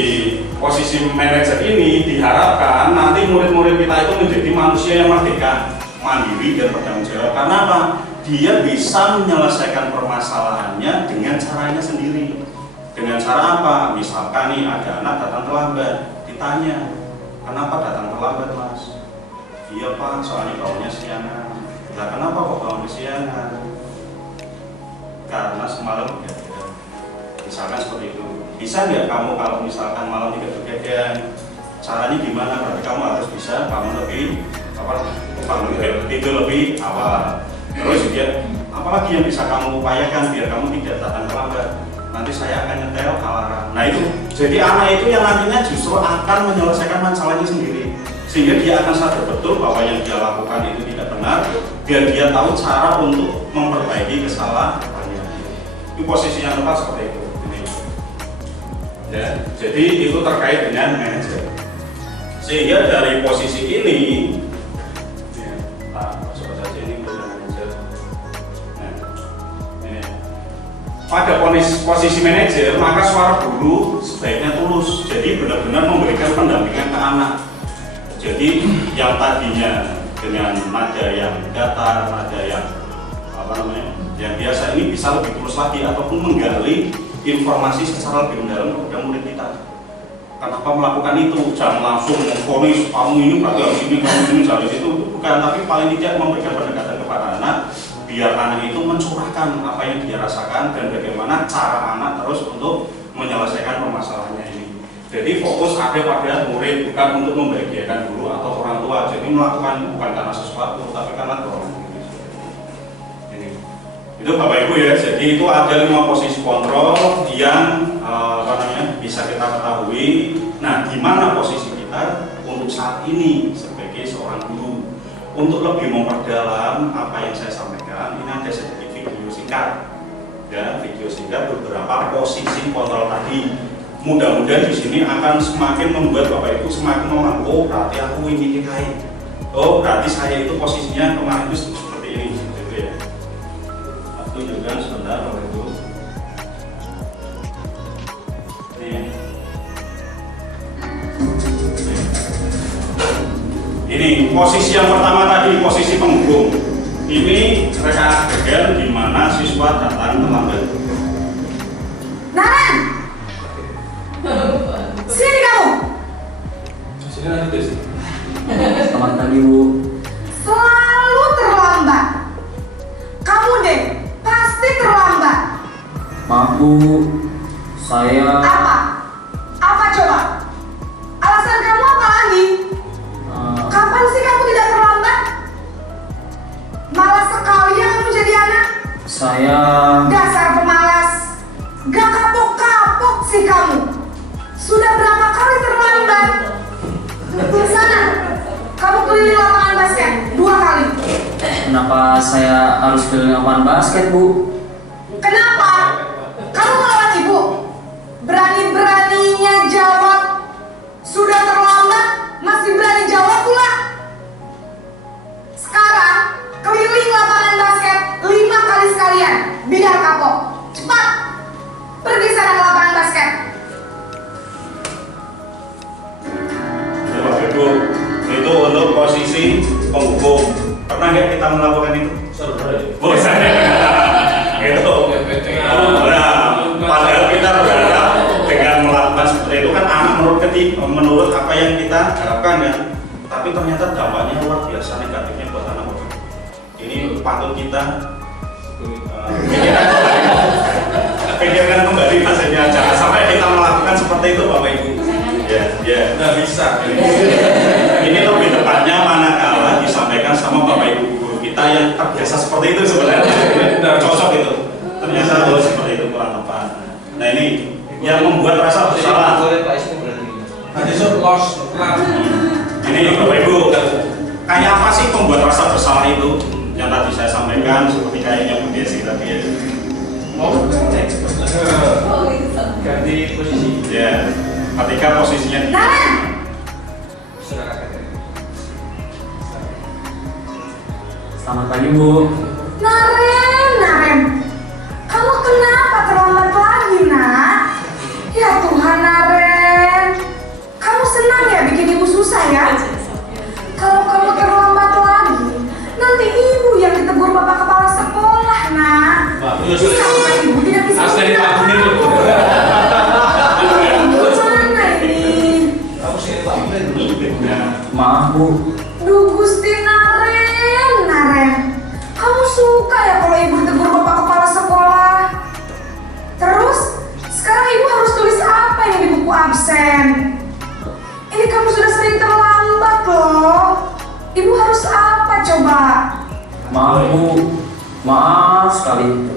posisi manajer ini diharapkan nanti murid-murid kita itu menjadi manusia yang merdeka, mandiri dan bertanggung jawab. Karena apa? Dia bisa menyelesaikan permasalahannya dengan caranya sendiri. Dengan cara apa? Misalkan nih ada anak datang terlambat, ditanya, kenapa datang terlambat mas? Iya pak, soalnya bangunnya siangan. Nah kenapa kok bangun siangan? Karena semalam begadang. Misalkan seperti itu. Bisa nggak kamu kalau misalkan malam tidak begadang? Caranya gimana? Berarti kamu harus bisa bangun lebih itu lebih awal. Terus juga apalagi yang bisa kamu upayakan biar kamu tidak datang terlambat? Nanti saya akan nyetel alarm. Nah itu, jadi anak itu yang nantinya justru akan menyelesaikan masalahnya sendiri, sehingga dia akan sadar betul bahwa yang dia lakukan itu tidak benar, biar dia tahu cara untuk memperbaiki kesalahannya. Itu posisi yang tepat seperti itu. Ya, jadi itu terkait dengan manajer. Sehingga dari posisi ini pada posisi manajer, maka suara guru sebaiknya tulus. Jadi benar-benar memberikan pendampingan ke anak. Jadi yang tadinya dengan nada yang datar, nada yang yang biasa ini bisa lebih tulus lagi ataupun menggali informasi secara lebih mendalam kepada murid kita. Kenapa melakukan itu? Jangan langsung memvonis kamu ini berarti harus ini, kamu ini harus itu bukan. Tapi paling tidak memberikan pendekatan kepada anak, biar anak itu mencurahkan apa yang dia rasakan dan bagaimana cara anak terus untuk menyelesaikan permasalahannya ini. Jadi fokus ada pada murid, bukan untuk membahagiakan guru atau orang tua. Jadi melakukan bukan karena sesuatu, tapi karena dorongan. Ini itu Bapak Ibu ya. Jadi itu ada 5 posisi kontrol yang bisa kita ketahui. Nah, di mana posisi kita untuk saat ini sebagai seorang guru? Untuk lebih memperdalam apa yang saya sampaikan, ini ada sedikit video singkat, ya, video singkat beberapa posisi kontrol tadi. Mudah-mudahan di sini akan semakin membuat Bapak Ibu semakin memahami, oh berarti aku ini dikain, oh berarti saya itu posisinya kemarin itu seperti ini, gitu ya. Aku tunjukkan sebentar Bapak Ibu. Ini posisi yang pertama tadi, posisi penghubung. Ini rekan adegan di mana siswa datang terlambat. Naran, sini kamu. Sini nanti deh. Selamat pagi Bu. Selalu terlambat. Kamu deh pasti terlambat. Maaf Bu, saya Apa? Apa coba? Alasan kamu apa lagi? Kapan sih kamu tidak terlambat? Malas sekali ya kamu jadi anak. saya Dasar pemalas. Gak kapok-kapok sih kamu. Sudah berapa kali terlambat? Sana, kamu keliling lapangan basket 2 kali. kenapa saya harus keliling lapangan basket Bu? Kenapa? Kamu melawan ibu? Berani-beraninya jawab. Sudah terlambat, masih berani jawab pula. Sekarang, keliling lapangan basket 5 kali sekalian. Biar kapok. Cepat, pergi sana ke lapangan basket. Ya, Bapak Ibu, itu untuk posisi penghubung. Pernah nggak kita melakukan itu? Bosan. Itu. Nah, padahal kita berharap dengan melakukan seperti itu kan anak menurut yang kita harapkan kan, tapi ternyata dampaknya luar biasa negatifnya buat anak Bapak. Ini patut kita pikirkan kembali hasilnya, jangan sampai kita melakukan seperti itu Bapak Ibu. Ya, nggak bisa. ini lebih tepatnya manakala disampaikan sama Bapak Ibu guru kita yang terbiasa seperti itu sebenarnya cocok itu, ternyata seperti itu kurang tepat. Nah ini yang membuat rasa bersalah. Ini Bapak Ibu, kayak apa sih membuat rasa bersalah itu? Yang tadi saya sampaikan seperti kayaknya Bu Desi tadi ya. Ganti posisi. Ya, ketika posisinya di Selamat pagi Bu. Naren, kamu kenapa terlambat lagi, nak? Ya Tuhan, Naren, kamu senang ya bikin ibu susah ya? Kalau kamu terlambat lagi, nanti ibu yang ditegur bapak kepala sekolah, nak. Sama ibu tidak bisa Asli bergerak. Gimana ini? Maaf Bu. Duh Gusti Naren, kamu suka ya kalau ibu ditegur bapak kepala sekolah? Terus, sekarang ibu harus tulis apa yang di buku absen? Ini kamu sudah sering terlambat loh. Ibu harus apa coba? Maaf Bu. Maaf sekali.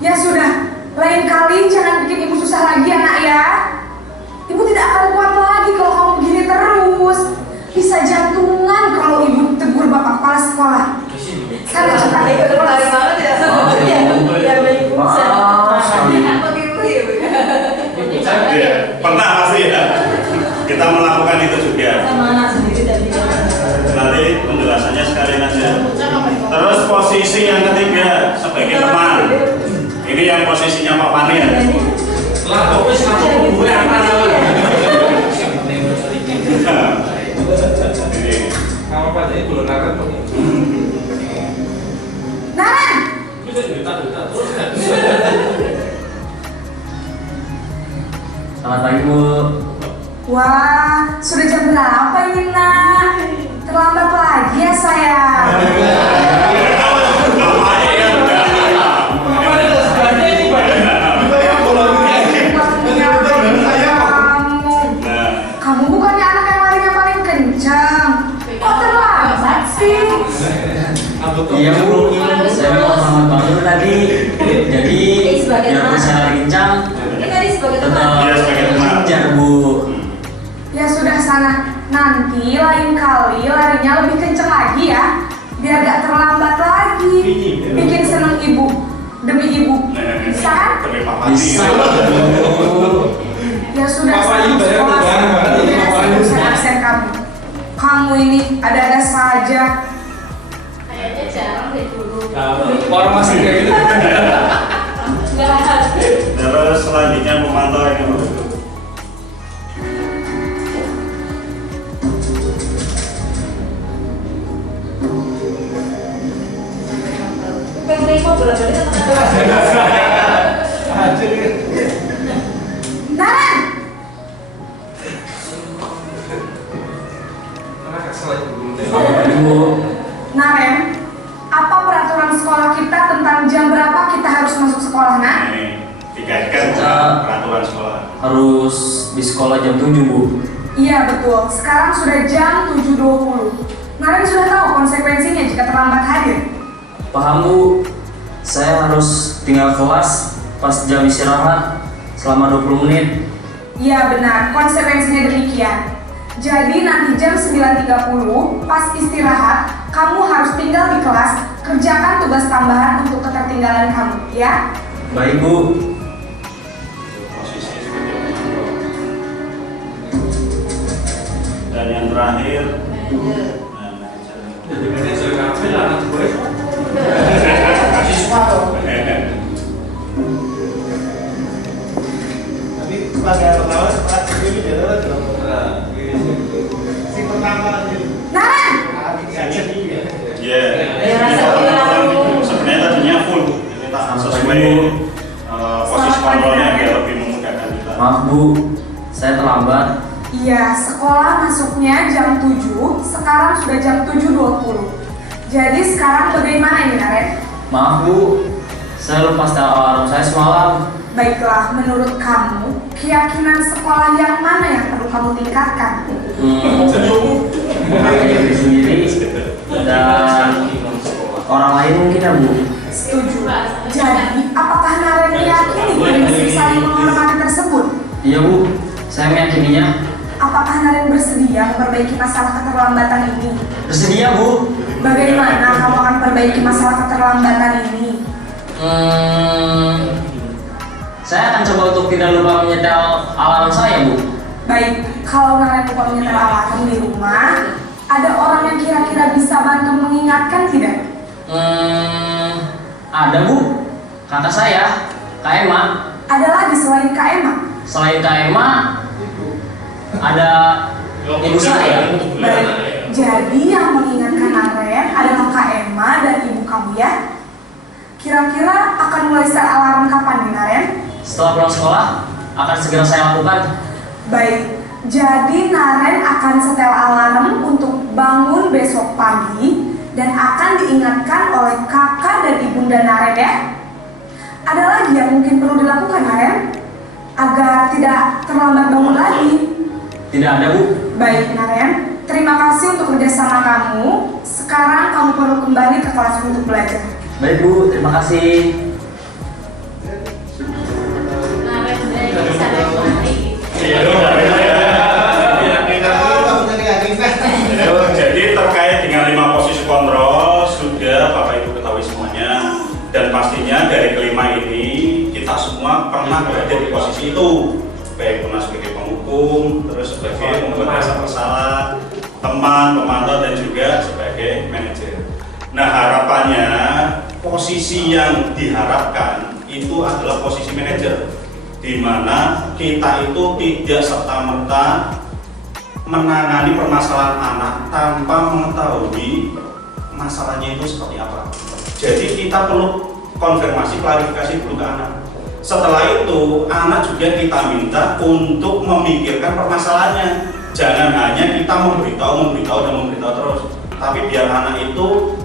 Ya sudah, lain kali jangan bikin ibu susah lagi anak ya. Ibu tidak akan kuat lagi kalau kamu begini terus. Bisa jantungan kalau ibu tegur bapak kepala sekolah. Sana cepat ikut Dari mana tidak sama ya? Ya ibu. Maaf sekali. ya, pernah pasti ya. Kita melakukan itu juga. Sama anak sendiri tadi. Nanti penjelasannya sekalian aja. Terus posisi yang ketiga sebagai teman. Ini yang posisinya Pak Pani ya. Lah, kok wis kamu gue apa namanya? Ini. Apa Pak jadi belum naran kok. Naren, Bisa cerita terus kan. Selamat pagi Bu. wah sudah jam berapa ini nak? Terlambat lagi ya saya. Kamu bukannya anak yang larinya paling kencang. Kok terlambat sih? Iya Bu. Saya mau selamat pagi dulu tadi. Jadi biar bisa lari kencang. Ini tadi sebagai teman. Tetap Iya, sebagai teman. kejar Bu. Ya sudah sana. Nanti lain kali larinya lebih kencang lagi ya. Biar gak terlambat lagi. Bikin seneng ibu. Demi ibu. Bisa kan? Tapi Pak Pani. Bisa Bu. Ya sudah Papa sana ini banyak sekolah. perubahan banget ini, Beres Papa ini. absen kamu. Kamu ini ada-ada saja. Kayaknya jarang deh dulu. Orang masih kayak gitu. Enggak ada. Terus selanjutnya memantau ini Bapak Ibu. Pengen mau bolak-balik sama Naren, Karena kesel itu belum Selamat pagi Bu. Naren, apa peraturan sekolah kita tentang jam berapa kita harus masuk sekolah, nak? Ini dikaitkan Kita peraturan sekolah. harus di sekolah jam 7 Bu. Iya betul, sekarang sudah jam 7.20. Naren sudah tahu konsekuensinya jika terlambat hadir. Paham Bu. Saya harus tinggal kelas pas jam istirahat selama 20 menit. Iya benar, konsekuensinya demikian. Jadi nanti jam 9.30 pas istirahat, kamu harus tinggal di kelas, kerjakan tugas tambahan untuk ketertinggalan kamu, ya? Baik Bu. Posisi sebagai memantau. Dan yang terakhir, manajer. Ini sudah ngapain lah anak gue. Siswa tuh. Tapi pada pertama setelah ini dia dong. Si pertama ini. Naren! Aja nih ya. Ya, Ya, rasa hilang. sebenarnya tadinya full. Ini tak sesuai posisi kontrolnya biar lebih memudahkan kita. Maaf Bu, saya terlambat. Iya, sekolah masuknya jam 7, sekarang sudah jam 7.20. Jadi sekarang bagaimana ini, Naren? Maaf Bu, saya lupa setel alarm saya semalam. Baiklah, menurut kamu, keyakinan sekolah yang mana yang perlu kamu tingkatkan? Diri sendiri dan orang lain mungkin ya Bu. Setuju. Jadi, apakah Naren meyakini prinsip saling menghormati tersebut? Iya Bu, saya meyakininya. Apakah Naren bersedia memperbaiki masalah keterlambatan ini? Bersedia Bu. Bagaimana kamu akan perbaiki masalah keterlambatan ini? Saya akan coba untuk tidak lupa menyetel alarm saya Bu. Baik, kalau Naren lupa menyetel alarm di rumah, ada orang yang kira-kira bisa bantu mengingatkan tidak? Ada Bu, kakak saya, Kak Emma. Ada lagi selain Kak Emma? Selain Kak Emma, ada ibu saya. Baik, jadi yang mengingatkan Naren adalah Kak Emma dan ibu kamu ya? Kira-kira akan mulai set alarm kapan nih Naren? Setelah pulang sekolah, akan segera saya lakukan. Baik, jadi Naren akan setel alarm untuk bangun besok pagi dan akan diingatkan oleh kakak dan ibunda Naren ya. Ada lagi yang mungkin perlu dilakukan Naren agar tidak terlambat bangun lagi? Tidak ada Bu. Baik Naren, terima kasih untuk kerjasama kamu. Sekarang kamu perlu kembali ke kelas untuk belajar. Baik Bu, terima kasih. Jadi terkait dengan 5 posisi kontrol sudah Bapak Ibu ketahui semuanya, dan pastinya dari kelima ini kita semua pernah berada di posisi itu, baik pernah sebagai penghukum, terus sebagai pembuat dasar bersalah, teman, pemantau, dan juga sebagai manajer. Nah harapannya posisi yang diharapkan itu adalah posisi manajer, di mana kita itu tidak serta-merta menangani permasalahan anak tanpa mengetahui masalahnya itu seperti apa. Jadi kita perlu konfirmasi, klarifikasi dulu ke anak. Setelah itu anak juga kita minta untuk memikirkan permasalahannya. Jangan hanya kita memberitahu terus, tapi biar anak itu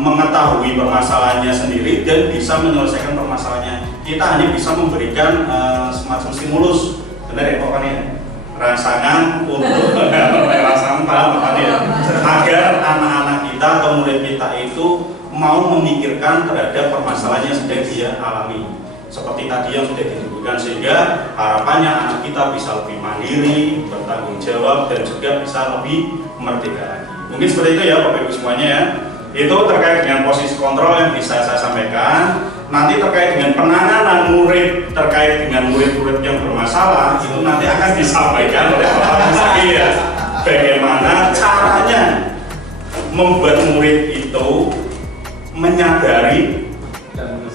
mengetahui permasalahannya sendiri dan bisa menyelesaikan permasalahannya. Kita hanya bisa memberikan semacam stimulus, benar ya Pak Pani? Rangsangan untuk rangsangan paham Pak Pani ya? Agar anak-anak kita atau murid kita itu mau memikirkan terhadap permasalahan yang sedang dia alami. Seperti tadi yang sudah disebutkan, sehingga harapannya anak kita bisa lebih mandiri, bertanggung jawab, dan juga bisa lebih merdeka lagi. Mungkin seperti itu ya Bapak Ibu semuanya ya. Itu terkait dengan posisi kontrol yang bisa saya sampaikan. Nanti terkait dengan penanganan murid, terkait dengan murid-murid yang bermasalah, itu nanti akan disampaikan oleh Bapak Rizky ya. Bagaimana caranya membuat murid itu menyadari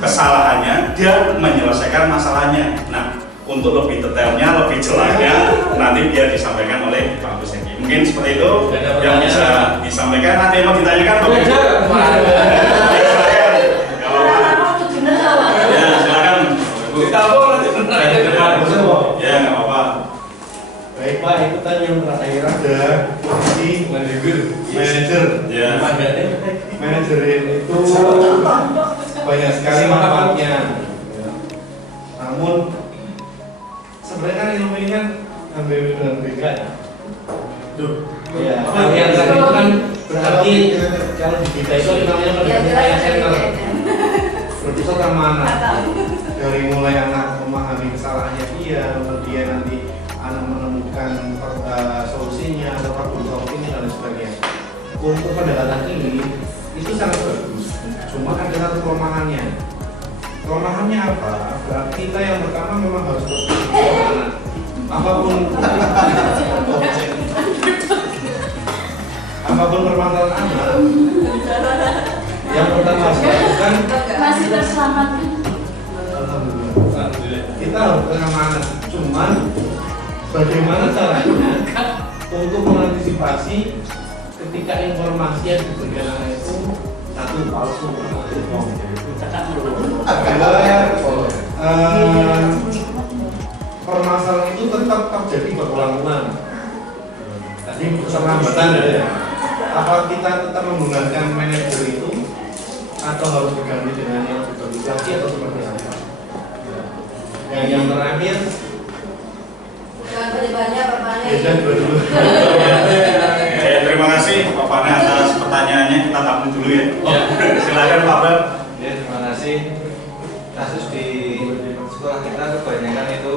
kesalahannya dan menyelesaikan masalahnya. Nah, untuk lebih detailnya, lebih jelasnya nanti biar disampaikan oleh Pak Gus Eki. Mungkin seperti itu yang bisa disampaikan. Nanti mau ditanyakan Pak Gus? Ya, silakan. Ya, nggak apa-apa. Baik Pak, itu tadi yang terakhir ada di manajer. Ya. Manajer itu banyak sekali manfaatnya. Namun sebenarnya kan ilmu ini kan MBW dan BK ya. Ya. Yang tadi itu kan berarti kalau di kita itu namanya pendidikan center. Berpusat sama anak. Dari mulai anak memahami kesalahannya dia, kemudian nanti anak menemukan solusinya atau problem solvingnya dan sebagainya. Untuk pendekatan ini itu sangat bagus. Cuma ada satu kelemahannya. Kelemahannya apa? Berarti kita yang pertama memang harus berpikir anak. Apapun permasalahan anak, yang pertama harus dilakukan Masih terselamatkan. kita harus bersama anak. Cuman bagaimana caranya untuk mengantisipasi ketika informasi yang diberikan anak itu satu palsu, permasalahan itu tetap terjadi berulang-ulang. Tadi keterlambatan ya. Apa kita tetap menggunakan manajer itu atau harus diganti dengan yang lebih lagi atau seperti apa? Yang terakhir. Jangan banyak pertanyaan. Ya, dulu. Terima kasih Pak Pane atas pertanyaannya. Kita tampung dulu ya. Silakan Pak Bel. Ya, terima kasih. Kasus di sekolah kita kebanyakan itu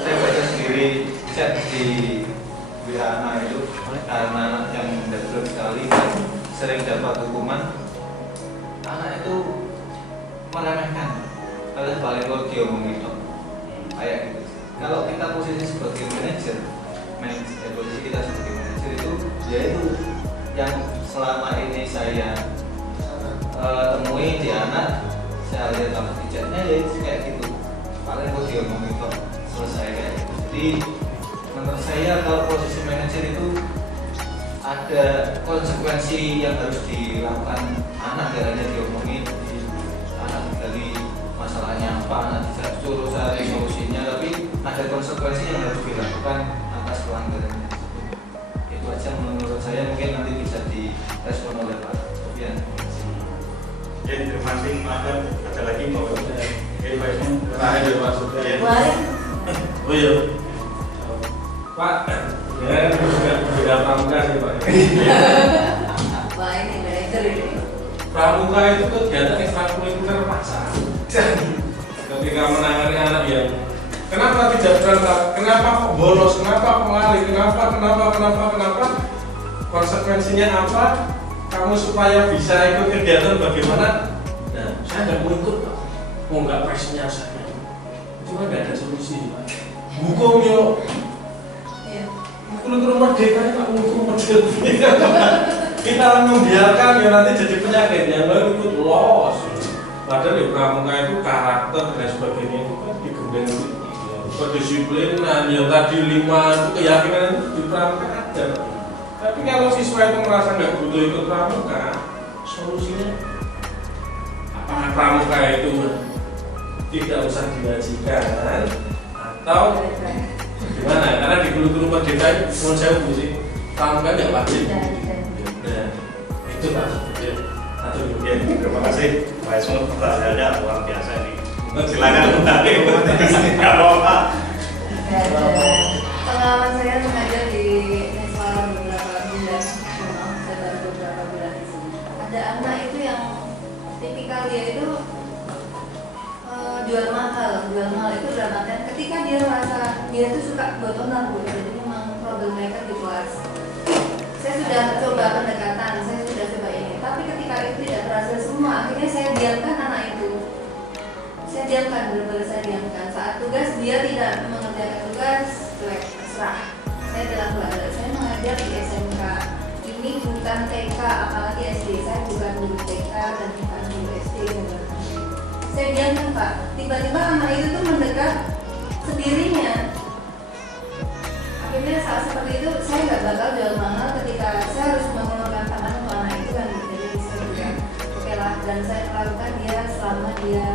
saya baca sendiri chat di WA anak itu karena anak yang betul sekali sering dapat hukuman. Anak itu meremehkan. Kalau paling kalau diomongin itu kayak gitu. Kalau kita posisi sebagai manajer, posisi kita sebagai manajer itu yaitu yang selama ini saya temui di anak, saya lihat sama bijaknya ya kayak gitu. Paling kok diomongin kok selesai kayak gitu. Jadi menurut saya kalau posisi manajer itu ada konsekuensi yang harus dilakukan anak, gak hanya diomongin anak dari masalahnya apa, anak disuruh cari solusinya, tapi ada konsekuensi yang harus dilakukan atas pelanggarannya. Itu aja menurut saya, mungkin nanti bisa direspon oleh Pak Sofian. Ya, terima kasih Pak Bel. Ada lagi Pak Bel. Oke, Pak Ismail. Terakhir Pak Sofian. Baik. Oh iya. Pak, ya juga beda pramuka sih Pak. Baik, manajer ini. Pramuka itu kegiatan ekstrakurikuler paksa. Ketika menangani anak yang kenapa tidak berangkat, kenapa kok bolos, kenapa kok lari, kenapa, konsekuensinya apa? Kamu supaya bisa ikut kegiatan bagaimana? Nah, saya nggak mau ikut Pak. Mau nggak presinya saya. Cuma nggak ada solusi Pak. Hukum yuk. Kultur merdeka itu hukum model. Kita membiarkan ya nanti jadi penyakit yang baru ikut los. Padahal di pramuka itu karakter dan sebagainya itu kan digembleng kedisiplinan yang tadi 5 itu keyakinan itu di pramuka ada. Tapi kalau siswa itu merasa nggak butuh ikut pramuka, solusinya apakah pramuka itu tidak usah diwajibkan atau gimana? Karena di guru-guru merdeka itu menurut saya sih pramuka nggak wajib. Nah, itu Pak. Ya, terima kasih Pak Ismail, pertanyaannya luar biasa ini. Silakan tadi. Nggak apa-apa. Pengalaman saya mengajar di sekolah beberapa bulan, saya baru beberapa bulan di sini. Ada anak itu yang tipikal dia itu jual mahal itu dalam artian ketika dia merasa dia itu suka buat onar Bu, jadi memang problem mereka di kelas. Saya sudah coba pendekatan, saya sudah coba ini, tapi ketika itu tidak berhasil semua, akhirnya saya diamkan anak itu. Saya diamkan, benar-benar saya diamkan. Saat tugas dia tidak mengerjakan tugas, cuek, serah. Saya bilang belajar, saya mengajar di SMK. Ini bukan TK, apalagi SD. Saya bukan guru TK dan bukan guru SD. Saya diamkan Pak. Tiba-tiba anak itu tuh mendekat sendirinya. Akhirnya saat seperti itu saya nggak bakal jual mahal ketika saya harus mengeluarkan tangan untuk anak itu kan. Jadi saya bilang oke lah, dan saya lakukan dia selama dia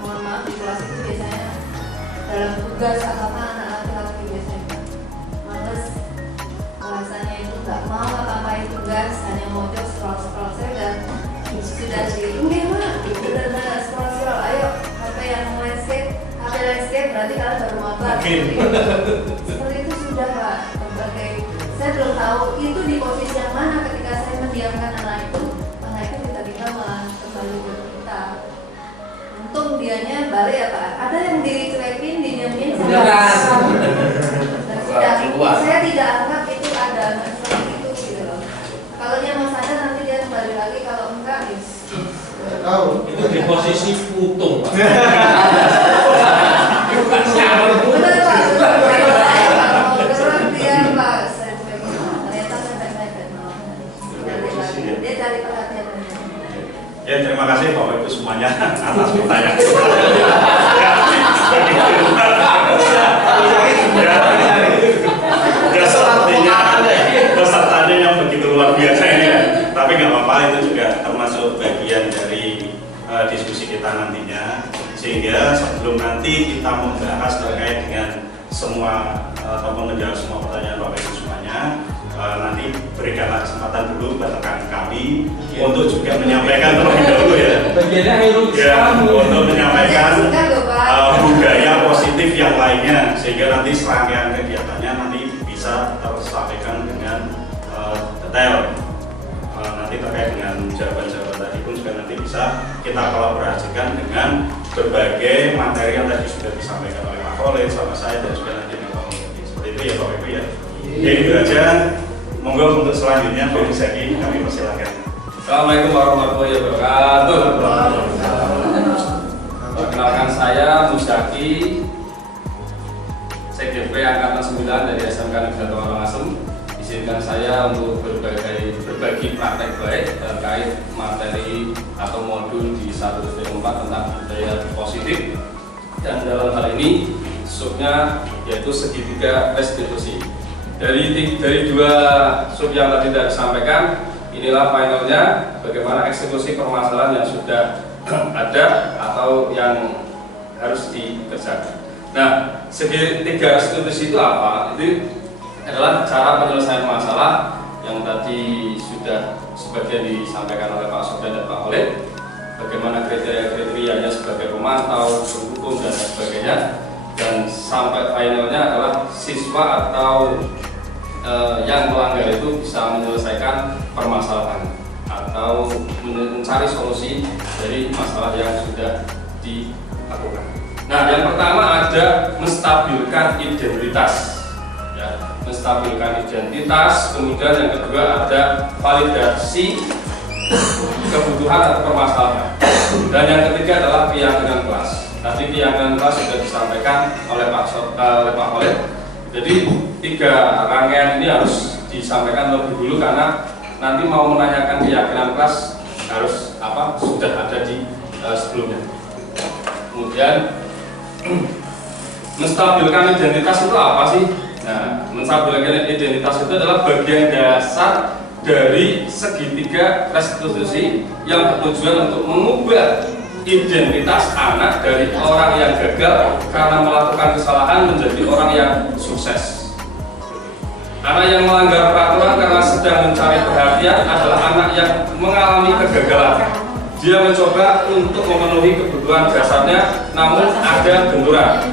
mohon maaf di kelas itu biasanya dalam tugas atau anak laki-laki biasanya males, alasannya itu nggak mau apa-apain tugas, hanya mau scroll saya sudah sih enggak mah benar-benar scroll ayo HP yang landscape berarti kalian baru mau kelas seperti itu sudah Pak. Berbagai saya belum tahu itu di posisi yang mana ketika saya mendiamkan anak itu tiba-tiba malah kembali ke kita. Untung dianya balik ya Pak, ada yang dicuekin, didiamin saya tidak anggap itu ada seperti itu gitu loh. Kalau dia mau sadar nanti dia kembali lagi, kalau enggak Tahu itu di posisi putung Pak. benar Pak, saya mau gerak dia Pak, saya cuekin ternyata saya baik-baik dia cari perhatian. Ya, terima kasih Bapak Ibu semuanya atas pertanyaan. Pesertanya yang begitu luar biasa ini ya. Tapi nggak apa-apa, itu juga termasuk bagian dari diskusi kita nantinya. sehingga sebelum nanti kita membahas terkait dengan semua ataupun menjawab semua pertanyaan Bapak Ibu semuanya, nanti berikanlah kesempatan dulu buat rekan kami untuk juga menyampaikan terlebih dahulu ya. Untuk menyampaikan budaya positif yang lainnya, sehingga nanti serangkaian kegiatannya nanti bisa tersampaikan dengan detail. Nanti terkait dengan jawaban-jawaban tadi pun juga nanti bisa kita kolaborasikan dengan berbagai materi yang tadi sudah disampaikan oleh Pak Khalid sama saya dan juga nanti dengan Pak Khalid. Seperti itu ya Bapak Ibu ya. Oke, itu aja. Monggo untuk selanjutnya Pak Zaki kami persilakan. Assalamualaikum warahmatullahi wabarakatuh. Perkenalkan saya Muzaki, CGP Angkatan 9 dari SMK Negeri Tawarangasem. Izinkan saya untuk berbagi praktek baik terkait materi atau modul di 1.4 tentang budaya positif, dan dalam hal ini subnya yaitu segitiga restitusi. Dari dua sub yang tadi sudah disampaikan, inilah finalnya bagaimana eksekusi permasalahan yang sudah ada atau yang harus dikerjakan. Nah, segitiga restitusi itu apa? Itu adalah cara penyelesaian masalah yang tadi sudah sebagian disampaikan oleh Pak Sofyan dan Pak Khalid. Bagaimana kriteria-kriterianya sebagai pemantau, pendukung dan sebagainya, dan sampai finalnya adalah siswa atau yang melanggar itu bisa menyelesaikan permasalahan atau mencari solusi dari masalah yang sudah dilakukan. Nah, yang pertama ada menstabilkan identitas. Menstabilkan identitas, kemudian yang kedua ada validasi kebutuhan atau permasalahan, dan yang ketiga adalah keyakinan kelas. Tadi keyakinan kelas sudah disampaikan oleh Pak Khalid. Jadi 3 rangkaian ini harus disampaikan lebih dulu karena nanti mau menanyakan keyakinan kelas harus sudah ada di sebelumnya. Kemudian menstabilkan identitas itu apa sih? Nah, menstabilkan identitas itu adalah bagian dasar dari segitiga restitusi yang bertujuan untuk mengubah identitas anak dari orang yang gagal karena melakukan kesalahan menjadi orang yang sukses. Anak yang melanggar peraturan karena sedang mencari perhatian adalah anak yang mengalami kegagalan. Dia mencoba untuk memenuhi kebutuhan dasarnya, namun ada benturan.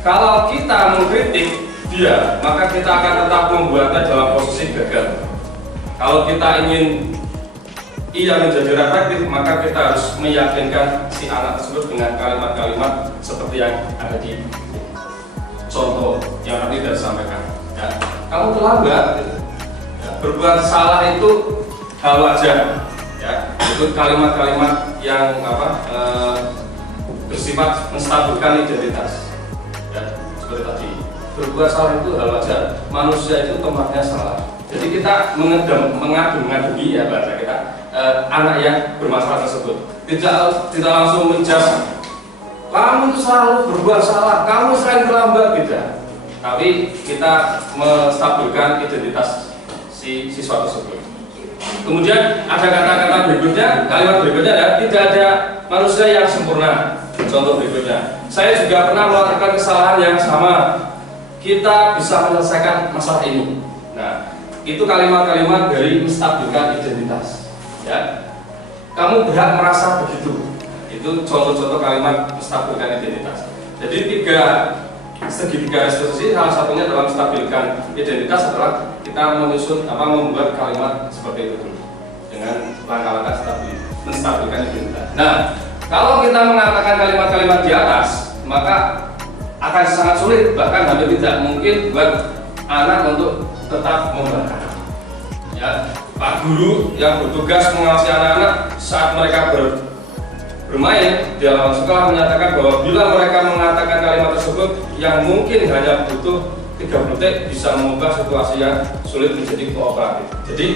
Kalau kita mengkritik dia, maka kita akan tetap membuatnya dalam posisi gagal. Kalau kita ingin ia menjadi reflektif, maka kita harus meyakinkan si anak tersebut dengan kalimat-kalimat seperti yang ada di contoh yang tadi sudah disampaikan. Ya, kamu terlambat, ya, berbuat salah itu hal wajar. Ya, itu kalimat-kalimat yang bersifat menstabilkan identitas. Ya, seperti tadi. Berbuat salah itu hal wajar, manusia itu tempatnya salah. Jadi kita mengadu-ngadui ya bahasa kita anak yang bermasalah tersebut. Tidak langsung menjudge, kamu itu selalu berbuat salah, kamu sering terlambat, tidak. Tapi kita menstabilkan identitas si siswa tersebut. Kemudian ada kata-kata berikutnya, kalimat berikutnya ya, tidak ada manusia yang sempurna. Contoh berikutnya, saya juga pernah melakukan kesalahan yang sama. Kita bisa menyelesaikan masalah ini. Nah, itu kalimat-kalimat dari menstabilkan identitas. Ya, kamu berhak merasa begitu. Itu contoh-contoh kalimat menstabilkan identitas. Jadi segitiga restitusi salah satunya dalam menstabilkan identitas adalah kita menyusun membuat kalimat seperti itu dengan langkah-langkah menstabilkan identitas. Nah, kalau kita mengatakan kalimat-kalimat di atas, maka akan sangat sulit, bahkan hampir tidak mungkin buat anak untuk tetap membaca. Ya, Pak Guru yang bertugas mengawasi anak-anak saat mereka bermain di halaman sekolah menyatakan bahwa bila mereka mengatakan kalimat tersebut yang mungkin hanya butuh 3 detik bisa mengubah situasi yang sulit menjadi kooperatif. Jadi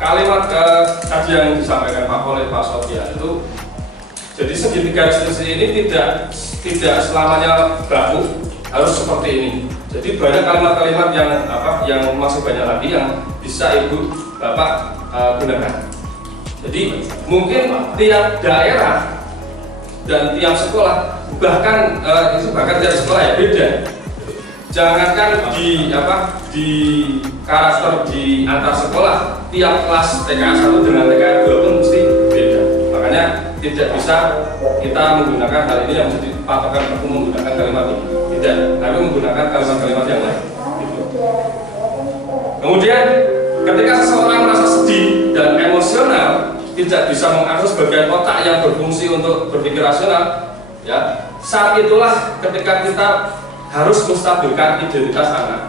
kalimat tadi yang disampaikan Pak Khalid, Pak Sofyan itu, jadi segitiga restitusi ini tidak selamanya baku harus seperti ini. Jadi banyak kalimat-kalimat yang masih banyak lagi yang bisa Ibu Bapak gunakan. Jadi mungkin tiap daerah dan tiap sekolah, bahkan itu bahkan tiap sekolah ya beda. Jangankan di karakter di antar sekolah, tiap kelas TKA 1 dengan TKA 2 pun mesti beda. Makanya tidak bisa kita menggunakan hal ini yang menjadi patokan untuk menggunakan kalimat ini. Tidak, tapi menggunakan kalimat-kalimat yang lain. Gitu. Kemudian ketika seseorang merasa sedih dan emosional, tidak bisa mengakses bagian otak yang berfungsi untuk berpikir rasional, ya, saat itulah ketika kita harus menstabilkan identitas anak